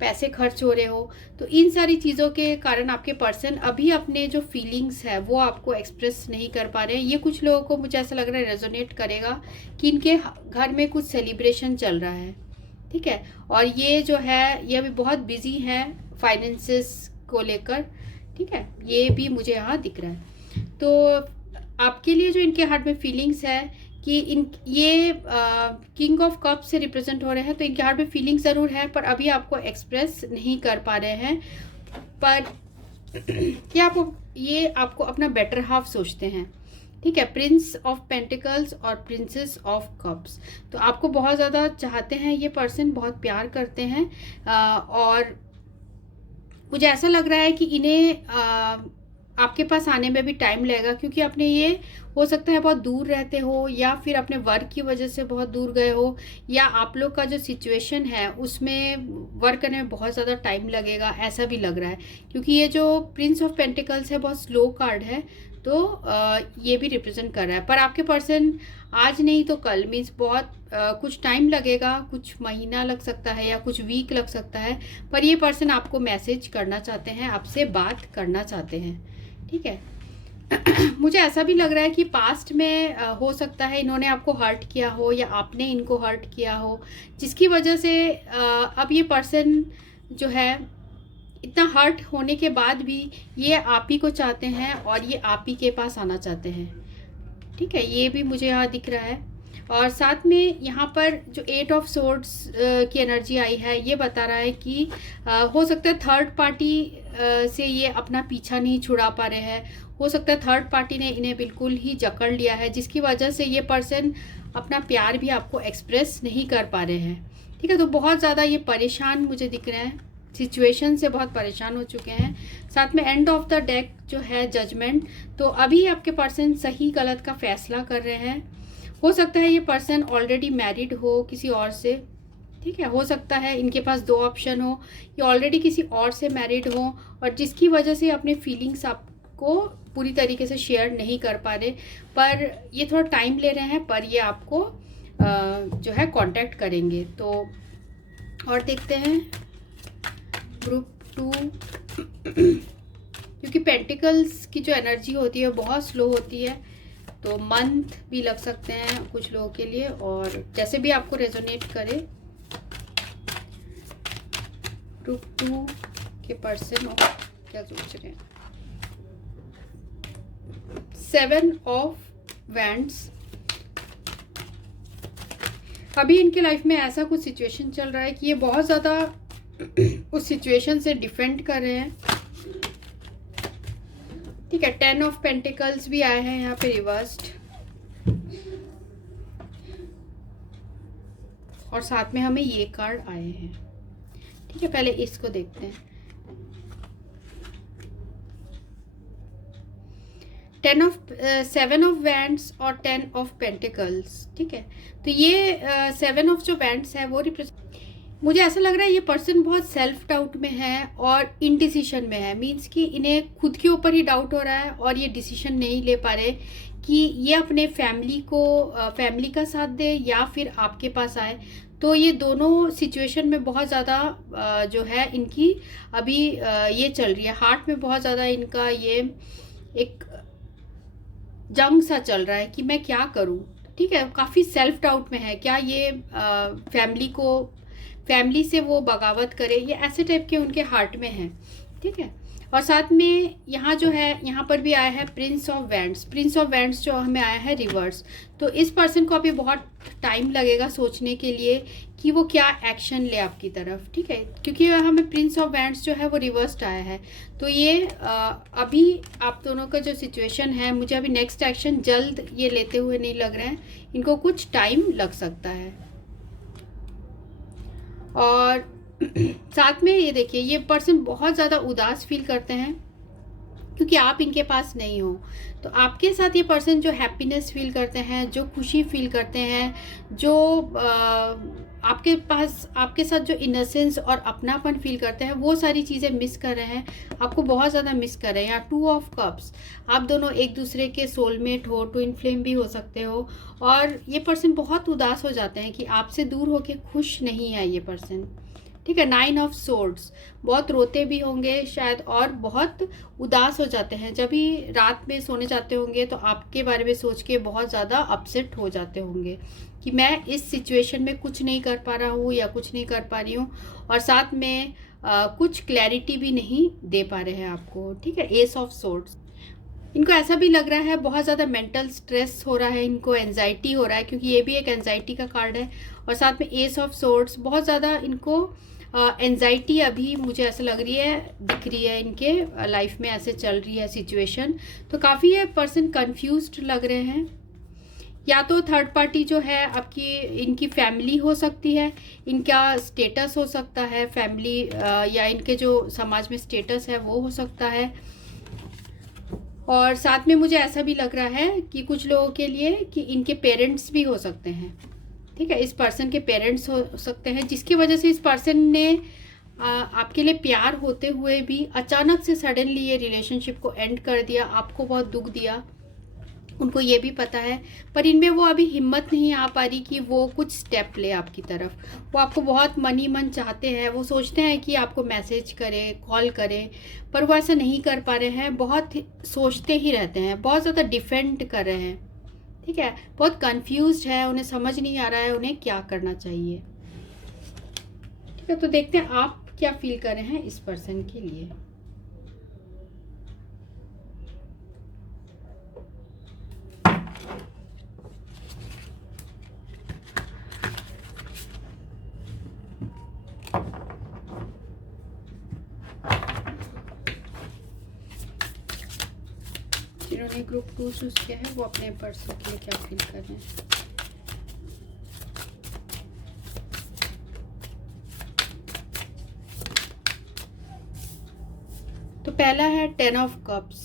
पैसे खर्च हो रहे हो। तो इन सारी चीज़ों के कारण आपके पर्सन अभी अपने जो फीलिंग्स है वो आपको एक्सप्रेस नहीं कर पा रहे हैं। ये कुछ लोगों को मुझे ऐसा लग रहा है रेजोनेट करेगा कि इनके घर में कुछ सेलिब्रेशन चल रहा है। ठीक है। और ये जो है ये अभी बहुत बिजी है फाइनेंसेस को लेकर। ठीक है। ये भी मुझे यहाँ दिख रहा है। तो आपके लिए जो इनके हार्ट में फीलिंग्स है कि ये किंग ऑफ कप से रिप्रेजेंट हो रहे हैं, तो इनके हार्ट में फीलिंग ज़रूर है पर अभी आपको एक्सप्रेस नहीं कर पा रहे हैं। पर ये आपको अपना बेटर हाफ सोचते हैं। ठीक है। प्रिंस ऑफ पेंटिकल्स और प्रिंसेस ऑफ कप्स, तो आपको बहुत ज़्यादा चाहते हैं ये पर्सन, बहुत प्यार करते हैं। और मुझे ऐसा लग रहा है कि इन्हें आपके पास आने में भी टाइम लगेगा, क्योंकि अपने ये हो सकता है बहुत दूर रहते हो, या फिर अपने वर्क की वजह से बहुत दूर गए हो, या आप लोग का जो सिचुएशन है उसमें वर्क करने में बहुत ज़्यादा टाइम लगेगा, ऐसा भी लग रहा है। क्योंकि ये जो प्रिंस ऑफ पेंटिकल्स है बहुत स्लो कार्ड है, तो ये भी रिप्रेजेंट कर रहा है। पर आपके पर्सन आज नहीं तो कल, मीन्स बहुत कुछ टाइम लगेगा, कुछ महीना लग सकता है या कुछ वीक लग सकता है, पर ये पर्सन आपको मैसेज करना चाहते हैं, आपसे बात करना चाहते हैं। ठीक है। मुझे ऐसा भी लग रहा है कि पास्ट में हो सकता है इन्होंने आपको हर्ट किया हो या आपने इनको हर्ट किया हो, जिसकी वजह से अब ये पर्सन जो है इतना हर्ट होने के बाद भी ये आप ही को चाहते हैं और ये आप ही के पास आना चाहते हैं। ठीक है। ये भी मुझे यहाँ दिख रहा है। और साथ में यहाँ पर जो 8 ऑफ सोर्ड्स की एनर्जी आई है, ये बता रहा है कि हो सकता है थर्ड पार्टी से ये अपना पीछा नहीं छुड़ा पा रहे हैं। हो सकता है थर्ड पार्टी ने इन्हें बिल्कुल ही जकड़ लिया है, जिसकी वजह से ये पर्सन अपना प्यार भी आपको एक्सप्रेस नहीं कर पा रहे हैं। ठीक है। तो बहुत ज़्यादा ये परेशान मुझे दिख रहे हैं, सिचुएशन से बहुत परेशान हो चुके हैं। साथ में एंड ऑफ द डेक जो है जजमेंट, तो अभी आपके पर्सन सही गलत का फैसला कर रहे हैं। हो सकता है ये पर्सन ऑलरेडी मैरिड हो किसी और से। ठीक है। हो सकता है इनके पास 2 ऑप्शन हो, ये ऑलरेडी किसी और से मैरिड हो और जिसकी वजह से अपने फीलिंग्स आपको पूरी तरीके से शेयर नहीं कर पा रहे, पर ये थोड़ा टाइम ले रहे हैं, पर ये आपको जो है कांटेक्ट करेंगे। तो और देखते हैं ग्रुप 2 क्योंकि पेंटिकल्स की जो एनर्जी होती है बहुत स्लो होती है, तो मंथ भी लग सकते हैं कुछ लोगों के लिए, और जैसे भी आपको रेजोनेट करे। ग्रुप 2 के पर्सन क्या सोच रहे हैं? 7 ऑफ वैंड्स। अभी इनके लाइफ में ऐसा कुछ सिचुएशन चल रहा है कि ये बहुत ज़्यादा उस सिचुएशन से डिफेंड कर रहे हैं। ठीक है, 10 ऑफ पेंटिकल्स भी आए हैं यहाँ पे रिवर्स्ड, और साथ में हमें ये कार्ड आए हैं। ठीक है, पहले इसको देखते हैं। 7 ऑफ वैंड्स और 10 ऑफ पेंटिकल्स। ठीक है, तो ये 7 ऑफ जो वैंड्स है वो मुझे ऐसा लग रहा है ये पर्सन बहुत सेल्फ डाउट में है और इनडिसीशन में है। मीन्स कि इन्हें खुद के ऊपर ही डाउट हो रहा है और ये डिसीजन नहीं ले पा रहे कि ये अपने फैमिली का साथ दे या फिर आपके पास आए। तो ये दोनों सिचुएशन में बहुत ज़्यादा जो है इनकी अभी ये चल रही है। हार्ट में बहुत ज़्यादा इनका ये एक जंग सा चल रहा है कि मैं क्या करूं। ठीक है, काफ़ी सेल्फ डाउट में है, क्या ये फैमिली से वो बगावत करे, ये ऐसे टाइप के उनके हार्ट में है। ठीक है, और साथ में यहाँ जो है यहाँ पर भी आया है Prince of wands. Prince of wands जो हमें आया है रिवर्स। तो इस पर्सन को अभी बहुत टाइम लगेगा सोचने के लिए कि वो क्या एक्शन ले आपकी तरफ। ठीक है, क्योंकि हमें प्रिंस ऑफ वैंड्स जो है वो रिवर्स्ड आया है। तो ये अभी आप दोनों का जो सिचुएशन है, मुझे अभी नेक्स्ट एक्शन जल्द ये लेते हुए नहीं लग रहे हैं, इनको कुछ टाइम लग सकता है। और साथ में ये देखिए, ये पर्सन बहुत ज़्यादा उदास फील करते हैं क्योंकि आप इनके पास नहीं हो। तो आपके साथ ये पर्सन जो हैप्पीनेस फील करते हैं, जो खुशी फील करते हैं, जो आपके साथ जो इनोसेंस और अपनापन फील करते हैं, वो सारी चीज़ें मिस कर रहे हैं, आपको बहुत ज़्यादा मिस कर रहे हैं। यहाँ 2 ऑफ कप्स, आप दोनों एक दूसरे के सोलमेट हो, ट्विन फ्लेम भी हो सकते हो, और ये पर्सन बहुत उदास हो जाते हैं कि आपसे दूर होके खुश नहीं है ये पर्सन। ठीक है, 9 ऑफ सोर्ड्स, बहुत रोते भी होंगे शायद और बहुत उदास हो जाते हैं। जब भी रात में सोने जाते होंगे तो आपके बारे में सोच के बहुत ज़्यादा अपसेट हो जाते होंगे कि मैं इस सिचुएशन में कुछ नहीं कर पा रहा हूँ या कुछ नहीं कर पा रही हूँ, और साथ में कुछ क्लैरिटी भी नहीं दे पा रहे हैं आपको। ठीक है, एस ऑफ सोर्ड्स, इनको ऐसा भी लग रहा है बहुत ज़्यादा मेंटल स्ट्रेस हो रहा है, इनको एंजाइटी हो रहा है, क्योंकि ये भी एक एंजाइटी का कार्ड है। और साथ में एस ऑफ सोर्ड्स, बहुत ज़्यादा इनको एंजाइटी अभी मुझे ऐसा लग रही है, दिख रही है इनके लाइफ में, ऐसे चल रही है सिचुएशन। तो काफ़ी ये पर्सन कंफ्यूज्ड लग रहे हैं। या तो थर्ड पार्टी जो है आपकी इनकी फैमिली हो सकती है, इनका स्टेटस हो सकता है फैमिली, या इनके जो समाज में स्टेटस है वो हो सकता है। और साथ में मुझे ऐसा भी लग रहा है कि कुछ लोगों के लिए कि इनके पेरेंट्स भी हो सकते हैं। ठीक है, इस पर्सन के पेरेंट्स हो सकते हैं, जिसकी वजह से इस पर्सन ने आपके लिए प्यार होते हुए भी अचानक से सडनली ये रिलेशनशिप को एंड कर दिया, आपको बहुत दुख दिया। उनको ये भी पता है, पर इनमें वो अभी हिम्मत नहीं आ पा रही कि वो कुछ स्टेप ले आपकी तरफ। वो आपको बहुत मनी मन चाहते हैं, वो सोचते हैं कि आपको मैसेज करें, कॉल करें, पर वो ऐसा नहीं कर पा रहे हैं, बहुत सोचते ही रहते हैं, बहुत ज़्यादा डिफेंड कर रहे हैं। ठीक है, बहुत कंफ्यूज्ड है, उन्हें समझ नहीं आ रहा है उन्हें क्या करना चाहिए। ठीक है, तो देखते हैं आप क्या फील कर रहे हैं इस पर्सन के लिए। जिन्होंने ग्रुप 2 चूज किया है वो अपने पर्सन के लिए क्या फील कर रहे हैं। तो पहला है 10 ऑफ कप्स।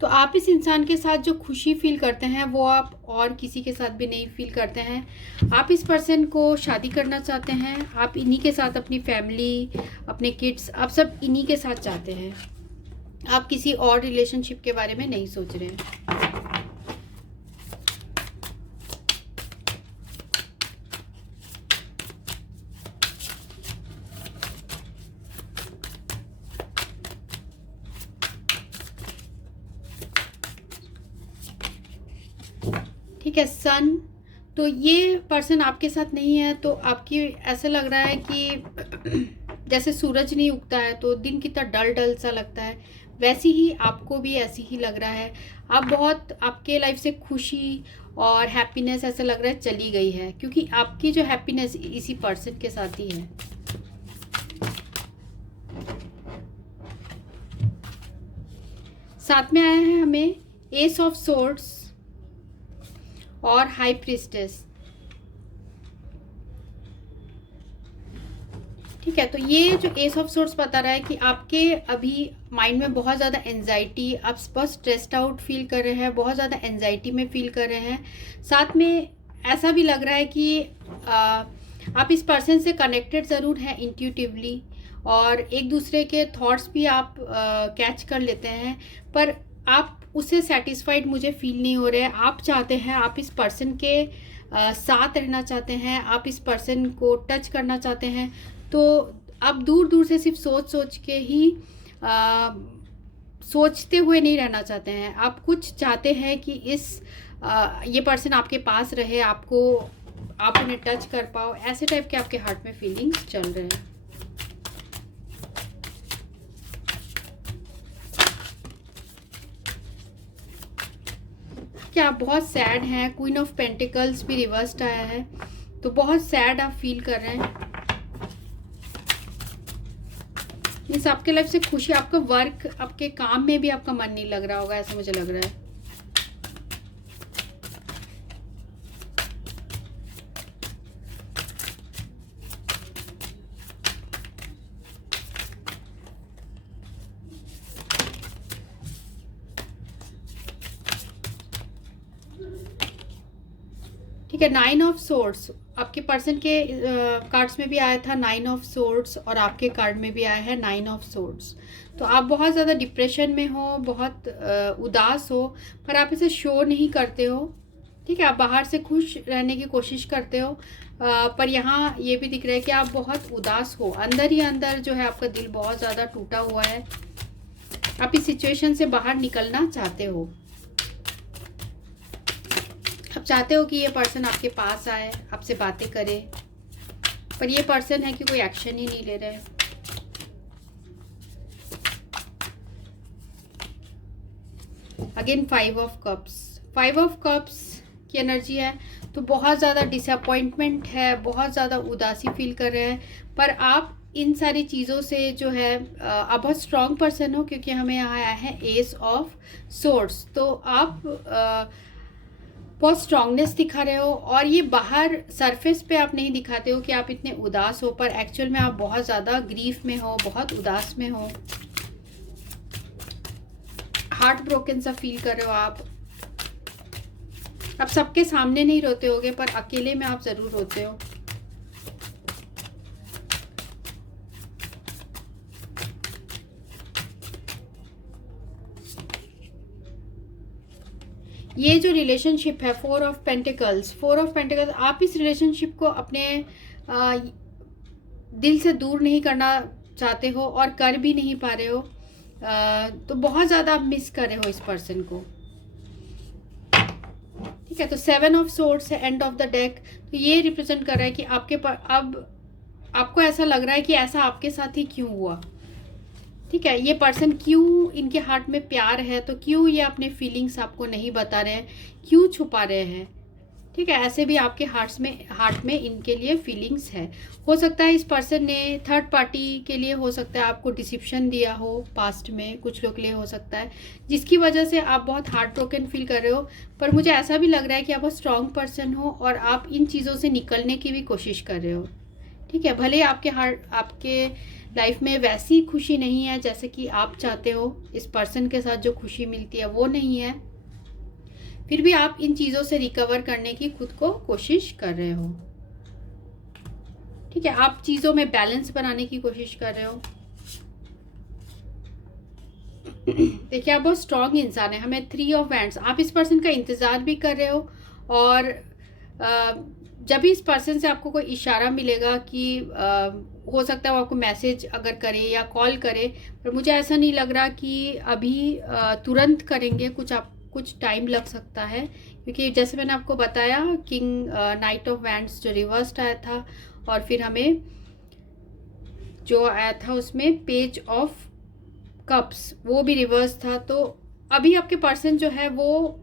तो आप इस इंसान के साथ जो खुशी फील करते हैं वो आप और किसी के साथ भी नहीं फील करते हैं। आप इस पर्सन को शादी करना चाहते हैं, आप इन्हीं के साथ अपनी फैमिली, अपने किड्स, आप सब इन्हीं के साथ चाहते हैं। आप किसी और रिलेशनशिप के बारे में नहीं सोच रहे हैं। ठीक है, सन। तो ये पर्सन आपके साथ नहीं है, तो आपकी ऐसा लग रहा है कि जैसे सूरज नहीं उगता है तो दिन कितना डल डल सा लगता है, वैसी ही आपको भी ऐसी ही लग रहा है। आप बहुत, आपके लाइफ से खुशी और हैप्पीनेस ऐसा लग रहा है चली गई है, क्योंकि आपकी जो हैप्पीनेस इसी पर्सन के साथ ही है। साथ में आया है हमें एस ऑफ सोर्ड्स और हाई प्रिस्टेस। ठीक है, तो ये जो एस ऑफ सोर्ड्स बता रहा है कि आपके अभी माइंड में बहुत ज़्यादा एंजाइटी, आप बहुत स्ट्रेस्ड आउट फील कर रहे हैं, बहुत ज़्यादा एंजाइटी में फील कर रहे हैं। साथ में ऐसा भी लग रहा है कि आप इस पर्सन से कनेक्टेड ज़रूर हैं इंट्यूटिवली, और एक दूसरे के थॉट्स भी आप कैच कर लेते हैं, पर आप उससे सेटिस्फाइड मुझे फील नहीं हो रहे हैं। आप चाहते हैं, आप इस पर्सन के साथ रहना चाहते हैं, आप इस पर्सन को टच करना चाहते हैं, तो आप दूर दूर से सिर्फ सोच सोच के ही सोचते हुए नहीं रहना चाहते हैं। आप कुछ चाहते हैं कि ये पर्सन आपके पास रहे, आप उन्हें टच कर पाओ, ऐसे टाइप के आपके हार्ट में फीलिंग्स चल रहे हैं। क्या आप बहुत सैड हैं, क्वीन ऑफ पेंटिकल्स भी रिवर्स्ड आया है, तो बहुत सैड आप फील कर रहे हैं। मीन्स आपके लाइफ से खुशी, आपका वर्क, आपके काम में भी आपका मन नहीं लग रहा होगा, ऐसा मुझे लग रहा है। ठीक है, 9 ऑफ सोर्ड्स आपके पर्सन के कार्ड्स में भी आया था, 9 ऑफ सोर्ड्स, और आपके कार्ड में भी आया है 9 ऑफ सोर्ड्स। तो आप बहुत ज़्यादा डिप्रेशन में हो, बहुत उदास हो, पर आप इसे शो नहीं करते हो। ठीक है, आप बाहर से खुश रहने की कोशिश करते हो, पर यहाँ ये भी दिख रहा है कि आप बहुत उदास हो, अंदर ही अंदर जो है आपका दिल बहुत ज़्यादा टूटा हुआ है। आप इस सिचुएशन से बाहर निकलना चाहते हो, आप चाहते हो कि ये पर्सन आपके पास आए, आपसे बातें करे, पर ये पर्सन है कि कोई एक्शन ही नहीं ले रहे। Again 5 of cups, 5 of cups की एनर्जी है, तो बहुत ज़्यादा डिसअपॉइंटमेंट है, बहुत ज़्यादा उदासी फील कर रहे हैं, पर आप इन सारी चीज़ों से जो है आप बहुत स्ट्रॉन्ग पर्सन हो, क्योंकि हमें यहाँ आया है एस ऑफ सोर्ड्स। तो आप बहुत स्ट्रांगनेस दिखा रहे हो, और ये बाहर सरफेस पे आप नहीं दिखाते हो कि आप इतने उदास हो, पर एक्चुअल में आप बहुत ज़्यादा ग्रीफ में हो, बहुत उदास में हो, हार्ट ब्रोकन सा फील कर रहे हो आप सबके सामने नहीं रोते होगे, पर अकेले में आप ज़रूर रोते हो। ये जो रिलेशनशिप है 4 ऑफ पेंटिकल्स, 4 ऑफ पेंटिकल्स, आप इस रिलेशनशिप को अपने दिल से दूर नहीं करना चाहते हो, और कर भी नहीं पा रहे हो, तो बहुत ज़्यादा आप मिस कर रहे हो इस पर्सन को। ठीक है, तो 7 ऑफ सोर्ड्स है एंड ऑफ द डेक, तो ये रिप्रेजेंट कर रहा है कि अब आपको ऐसा लग रहा है कि ऐसा आपके साथ ही क्यों हुआ। ठीक है, ये पर्सन क्यों, इनके हार्ट में प्यार है तो क्यों ये अपने फीलिंग्स आपको नहीं बता रहे हैं, क्यों छुपा रहे हैं। ठीक है, ऐसे भी आपके हार्ट में इनके लिए फीलिंग्स है। हो सकता है इस पर्सन ने थर्ड पार्टी के लिए, हो सकता है आपको डिसिप्शन दिया हो पास्ट में, कुछ लोग के लिए हो सकता है, जिसकी वजह से आप बहुत हार्ट ब्रोकन फील कर रहे हो। पर मुझे ऐसा भी लग रहा है कि आप बहुत स्ट्रॉन्ग पर्सन हो, और आप इन चीज़ों से निकलने की भी कोशिश कर रहे हो। ठीक है, भले आपके लाइफ में वैसी खुशी नहीं है जैसे कि आप चाहते हो, इस पर्सन के साथ जो खुशी मिलती है वो नहीं है, फिर भी आप इन चीज़ों से रिकवर करने की खुद को कोशिश कर रहे हो। ठीक है, आप चीज़ों में बैलेंस बनाने की कोशिश कर रहे हो। देखिए आप बहुत स्ट्रॉन्ग इंसान है। हमें 3 ऑफ वैंड्स, आप इस पर्सन का इंतज़ार भी कर रहे हो, और जब भी इस पर्सन से आपको कोई इशारा मिलेगा कि हो सकता है वो आपको मैसेज अगर करे या कॉल करे, पर मुझे ऐसा नहीं लग रहा कि अभी तुरंत करेंगे, कुछ टाइम लग सकता है। क्योंकि जैसे मैंने आपको बताया, किंग नाइट ऑफ वैंड्स जो रिवर्स्ड आया था, और फिर हमें जो आया था उसमें पेज ऑफ कप्स वो भी रिवर्स था। तो अभी आपके पर्सन जो है वो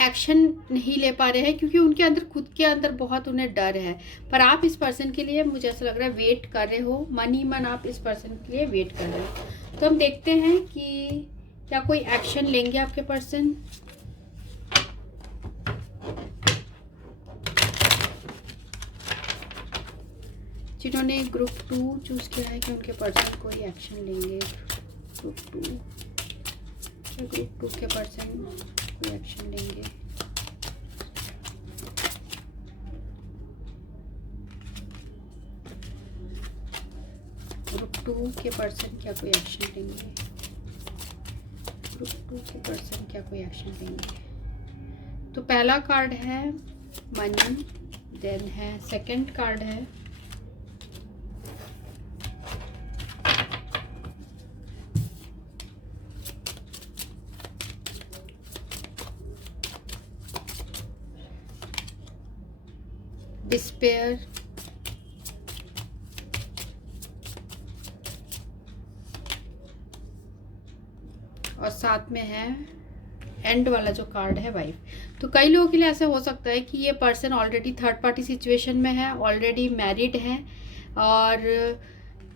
एक्शन नहीं ले पा रहे हैं, क्योंकि उनके अंदर खुद के अंदर बहुत उन्हें डर है। पर आप इस पर्सन के लिए, मुझे ऐसा लग रहा है, वेट कर रहे हो, मन ही मन आप इस पर्सन के लिए वेट कर रहे हो। तो हम देखते हैं कि क्या कोई एक्शन लेंगे आपके पर्सन। जिन्होंने ग्रुप 2 चूज किया है कि उनके पर्सन कोई एक्शन लेंगे। ग्रुप 2 के पर्सन कोई एक्शन लेंगे। ग्रुप 2 के पर्सन क्या कोई एक्शन लेंगे। ग्रुप 2 के पर्सन क्या कोई एक्शन लेंगे। तो पहला कार्ड है मनी, देन है सेकंड कार्ड है डिस्पेयर, और साथ में है एंड वाला जो कार्ड है वाइफ। तो कई लोगों के लिए ऐसा हो सकता है कि ये person already third party situation में है, ऑलरेडी मैरिड है, और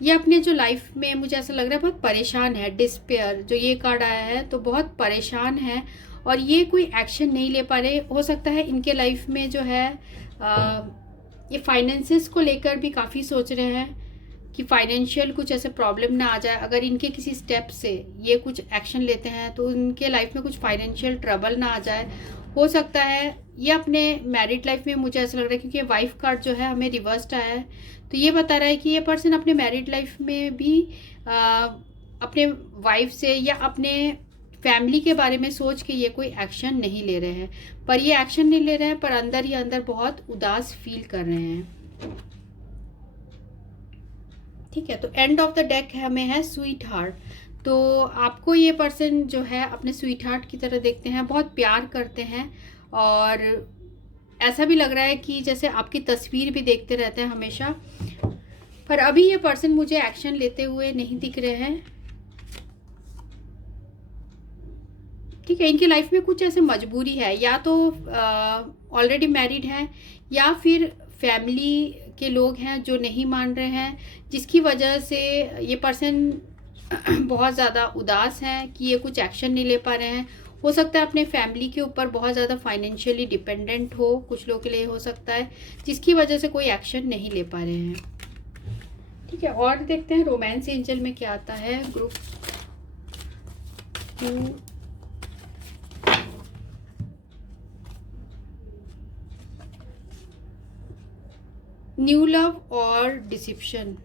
ये अपने जो लाइफ में, मुझे ऐसा लग रहा है, बहुत परेशान है। डिस्पेयर जो ये कार्ड आया है, तो बहुत परेशान है, और ये कोई एक्शन नहीं ले पा रहे। हो सकता है इनके लाइफ में जो है ये फाइनेंसेस को लेकर भी काफ़ी सोच रहे हैं कि फाइनेंशियल कुछ ऐसे प्रॉब्लम ना आ जाए। अगर इनके किसी स्टेप से ये कुछ एक्शन लेते हैं तो उनके लाइफ में कुछ फाइनेंशियल ट्रबल ना आ जाए। हो सकता है ये अपने मैरिड लाइफ में, मुझे ऐसा लग रहा है, क्योंकि वाइफ कार्ड जो है हमें रिवर्स्ड आया है, तो ये बता रहा है कि ये पर्सन अपने मैरिड लाइफ में भी अपने वाइफ से या अपने फैमिली के बारे में सोच के ये कोई एक्शन नहीं ले रहे हैं। पर ये एक्शन नहीं ले रहे हैं, पर अंदर ही अंदर बहुत उदास फील कर रहे हैं। ठीक है, तो एंड ऑफ द डेक हमें है स्वीट हार्ट। तो आपको ये पर्सन जो है अपने स्वीट हार्ट की तरह देखते हैं, बहुत प्यार करते हैं, और ऐसा भी लग रहा है कि जैसे आपकी तस्वीर भी देखते रहते हैं हमेशा। पर अभी ये पर्सन मुझे एक्शन लेते हुए नहीं दिख रहे हैं। ठीक है, इनकी लाइफ में कुछ ऐसे मजबूरी है, या तो ऑलरेडी मैरिड है, या फिर फैमिली के लोग हैं जो नहीं मान रहे हैं, जिसकी वजह से ये पर्सन बहुत ज़्यादा उदास हैं कि ये कुछ एक्शन नहीं ले पा रहे हैं। हो सकता है अपने फैमिली के ऊपर बहुत ज़्यादा फाइनेंशियली डिपेंडेंट हो, कुछ लोगों के लिए हो सकता है, जिसकी वजह से कोई एक्शन नहीं ले पा रहे हैं। ठीक है, और देखते हैं रोमांस एंजल में क्या आता है। ग्रुप 2 न्यू लव और डिसिप्शन।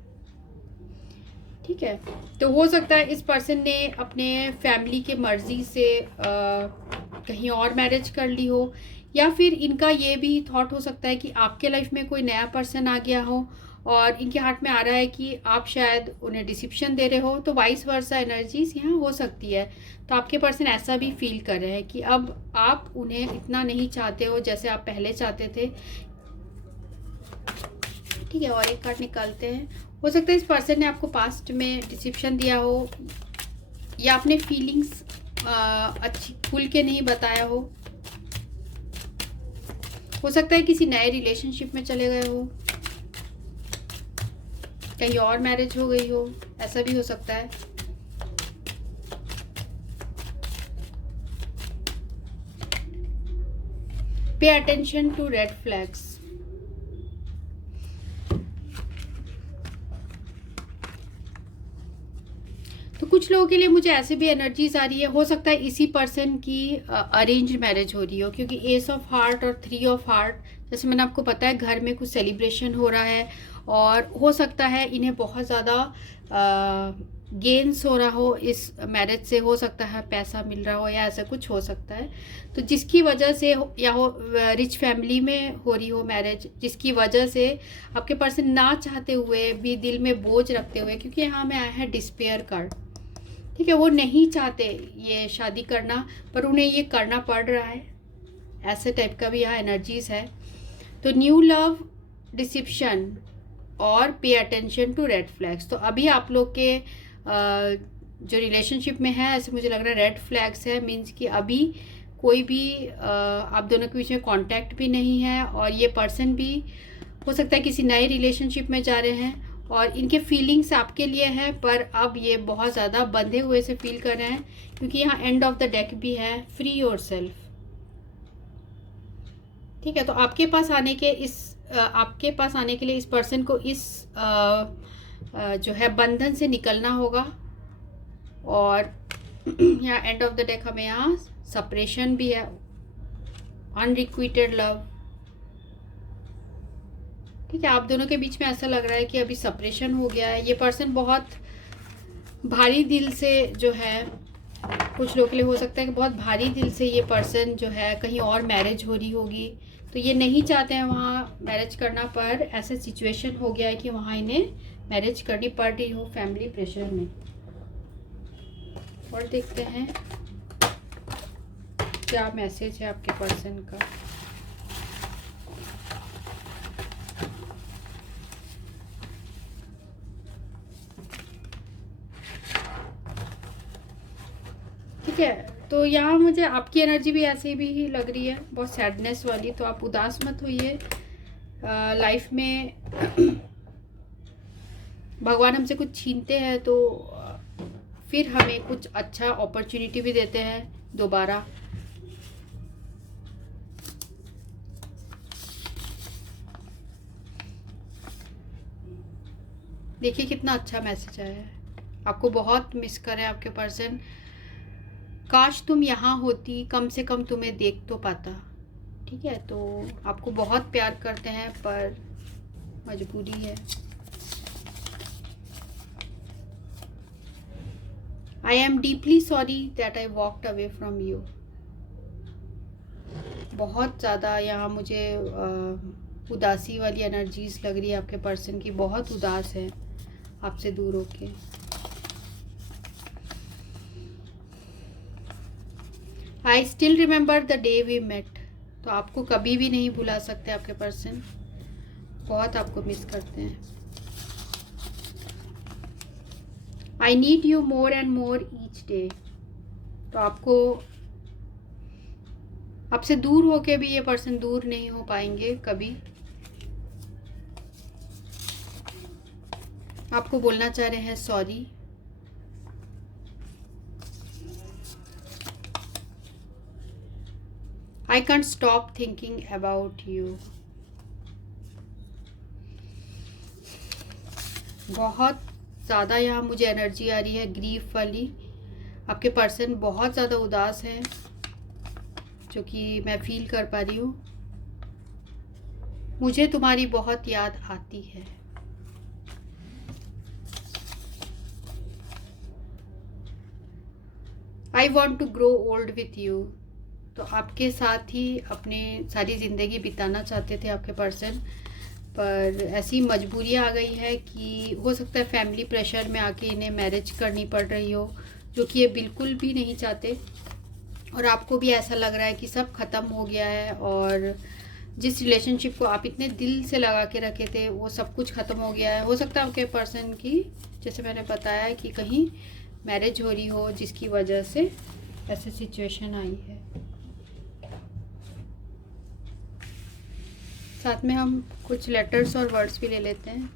ठीक है, तो हो सकता है इस पर्सन ने अपने फैमिली के मर्जी से कहीं और मैरिज कर ली हो, या फिर इनका ये भी थॉट हो सकता है कि आपके लाइफ में कोई नया पर्सन आ गया हो, और इनके हाथ में आ रहा है कि आप शायद उन्हें डिसिप्शन दे रहे हो। तो वाइस वर्सा एनर्जीज यहाँ हो सकती है। तो आपके पर्सन ऐसा भी फील कर रहे हैं कि अब आप उन्हें इतना नहीं चाहते हो जैसे आप पहले चाहते थे। ठीक है, और एक कार्ड निकालते हैं। हो सकता है इस पर्सन ने आपको पास्ट में डिसिप्शन दिया हो, या अपने फीलिंग्स अच्छी खुल के नहीं बताया हो। सकता है किसी नए रिलेशनशिप में चले गए हो, कहीं और मैरिज हो गई हो, ऐसा भी हो सकता है। Pay attention to red flags. तो कुछ लोगों के लिए मुझे ऐसे भी एनर्जीज आ रही है। हो सकता है इसी पर्सन की अरेंज मैरिज हो रही हो, क्योंकि एस ऑफ हार्ट और 3 ऑफ हार्ट, जैसे मैंने आपको बताया, घर में कुछ सेलिब्रेशन हो रहा है, और हो सकता है इन्हें बहुत ज़्यादा गेन्स हो रहा हो इस मैरिज से, हो सकता है पैसा मिल रहा हो या ऐसा कुछ हो सकता है। तो जिसकी वजह से या हो रिच फैमिली में हो रही हो मैरिज, जिसकी वजह से आपके पर्सन ना चाहते हुए भी दिल में बोझ रखते हुए, क्योंकि यहाँ में आया है डिस्पेयर कार्ड, ठीक है, वो नहीं चाहते ये शादी करना पर उन्हें ये करना पड़ रहा है, ऐसे टाइप का भी यहाँ एनर्जीज है। तो न्यू लव, डिसिप्शन और pay attention to red flags. तो अभी आप लोग के जो रिलेशनशिप में है, ऐसे मुझे लग रहा है रेड फ्लैग्स है, मीन्स कि अभी कोई भी आप दोनों के बीच में कांटेक्ट भी नहीं है, और ये पर्सन भी हो सकता है किसी नए रिलेशनशिप में जा रहे हैं और इनके फीलिंग्स आपके लिए हैं, पर अब ये बहुत ज़्यादा बंधे हुए से फील कर रहे हैं, क्योंकि यहाँ एंड ऑफ द डेक भी है, फ्री योरसेल्फ, ठीक है। तो आपके पास आने के लिए इस पर्सन को इस जो है बंधन से निकलना होगा। और यहाँ एंड ऑफ द डेक हमें यहाँ सेपरेशन भी है, अनरिक्विटेड लव, ठीक है। आप दोनों के बीच में ऐसा लग रहा है कि अभी सेपरेशन हो गया है। ये पर्सन बहुत भारी दिल से जो है, कुछ लोगों के लिए हो सकता है कि बहुत भारी दिल से ये पर्सन जो है कहीं और मैरिज हो रही होगी, तो ये नहीं चाहते हैं वहाँ मैरिज करना, पर ऐसा सिचुएशन हो गया है कि वहाँ इन्हें मैरिज करनी पड़ रही हो फैमिली प्रेशर में। और देखते हैं क्या मैसेज है आपके पर्सन का। ठीक है, तो यहाँ मुझे आपकी एनर्जी भी ऐसे भी ही लग रही है, बहुत सैडनेस वाली। तो आप उदास मत होइए, लाइफ में भगवान हमसे कुछ छीनते हैं तो फिर हमें कुछ अच्छा अपॉर्चुनिटी भी देते हैं दोबारा। देखिए कितना अच्छा मैसेज आया है, आपको बहुत मिस करे आपके पर्सन, काश तुम यहाँ होती, कम से कम तुम्हें देख तो पाता, ठीक है। तो आपको बहुत प्यार करते हैं पर मजबूरी है। I am deeply sorry that I walked away from you. बहुत ज़्यादा यहाँ मुझे उदासी वाली एनर्जीज लग रही है आपके पर्सन की, बहुत उदास है आपसे दूर होके। I still remember the day we met. तो आपको कभी भी नहीं भुला सकते आपके पर्सन, बहुत आपको मिस करते हैं। I need you more and more each day. तो आपको आपसे दूर होके भी ये पर्सन दूर नहीं हो पाएंगे कभी। आपको बोलना चाह रहे हैं sorry. I can't stop thinking about you. बहुत ज़्यादा यहाँ मुझे एनर्जी आ रही है ग्रीफ वाली। आपके पर्सन बहुत ज़्यादा उदास हैं, जो कि मैं फील कर पा रही हूँ। मुझे तुम्हारी बहुत याद आती है। I want to grow old with you. तो आपके साथ ही अपने सारी ज़िंदगी बिताना चाहते थे आपके पर्सन, पर ऐसी मजबूरी आ गई है कि हो सकता है फैमिली प्रेशर में आके इन्हें मैरिज करनी पड़ रही हो, जो कि ये बिल्कुल भी नहीं चाहते। और आपको भी ऐसा लग रहा है कि सब ख़त्म हो गया है, और जिस रिलेशनशिप को आप इतने दिल से लगा के रखे थे वो सब कुछ ख़त्म हो गया है। हो सकता है आपके पर्सन की, जैसे मैंने बताया, कि कहीं मैरिज हो रही हो जिसकी वजह से ऐसी सिचुएशन आई है। साथ में हम कुछ लेटर्स और वर्ड्स भी ले लेते हैं।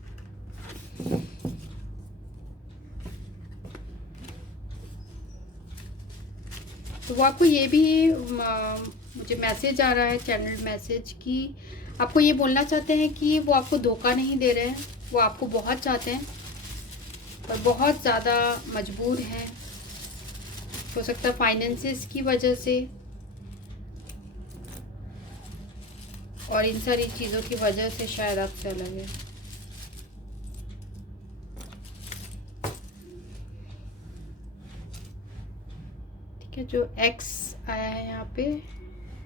तो वो आपको ये भी मुझे मैसेज आ रहा है, चैनल मैसेज, कि आपको ये बोलना चाहते हैं कि वो आपको धोखा नहीं दे रहे हैं, वो आपको बहुत चाहते हैं पर बहुत ज़्यादा मजबूर हैं। हो सकता है फाइनेंसेस की वजह से और इन सारी चीज़ों की वजह से शायद आपसे अलग है। ठीक है, जो एक्स आया है यहाँ पे,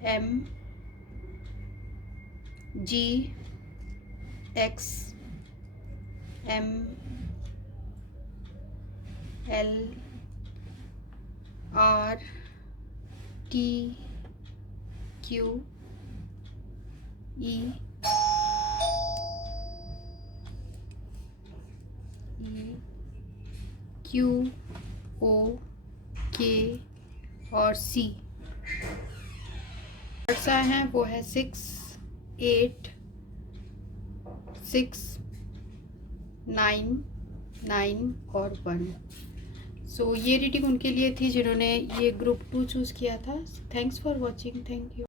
M G X M L R T Q E Q O K और सी। नंबर्स आए हैं वो है 6, 8, 6, 9, 9 और 1। सो ये रीडिंग उनके लिए थी जिन्होंने ये ग्रुप 2 चूज़ किया था। Thanks for watching. Thank you.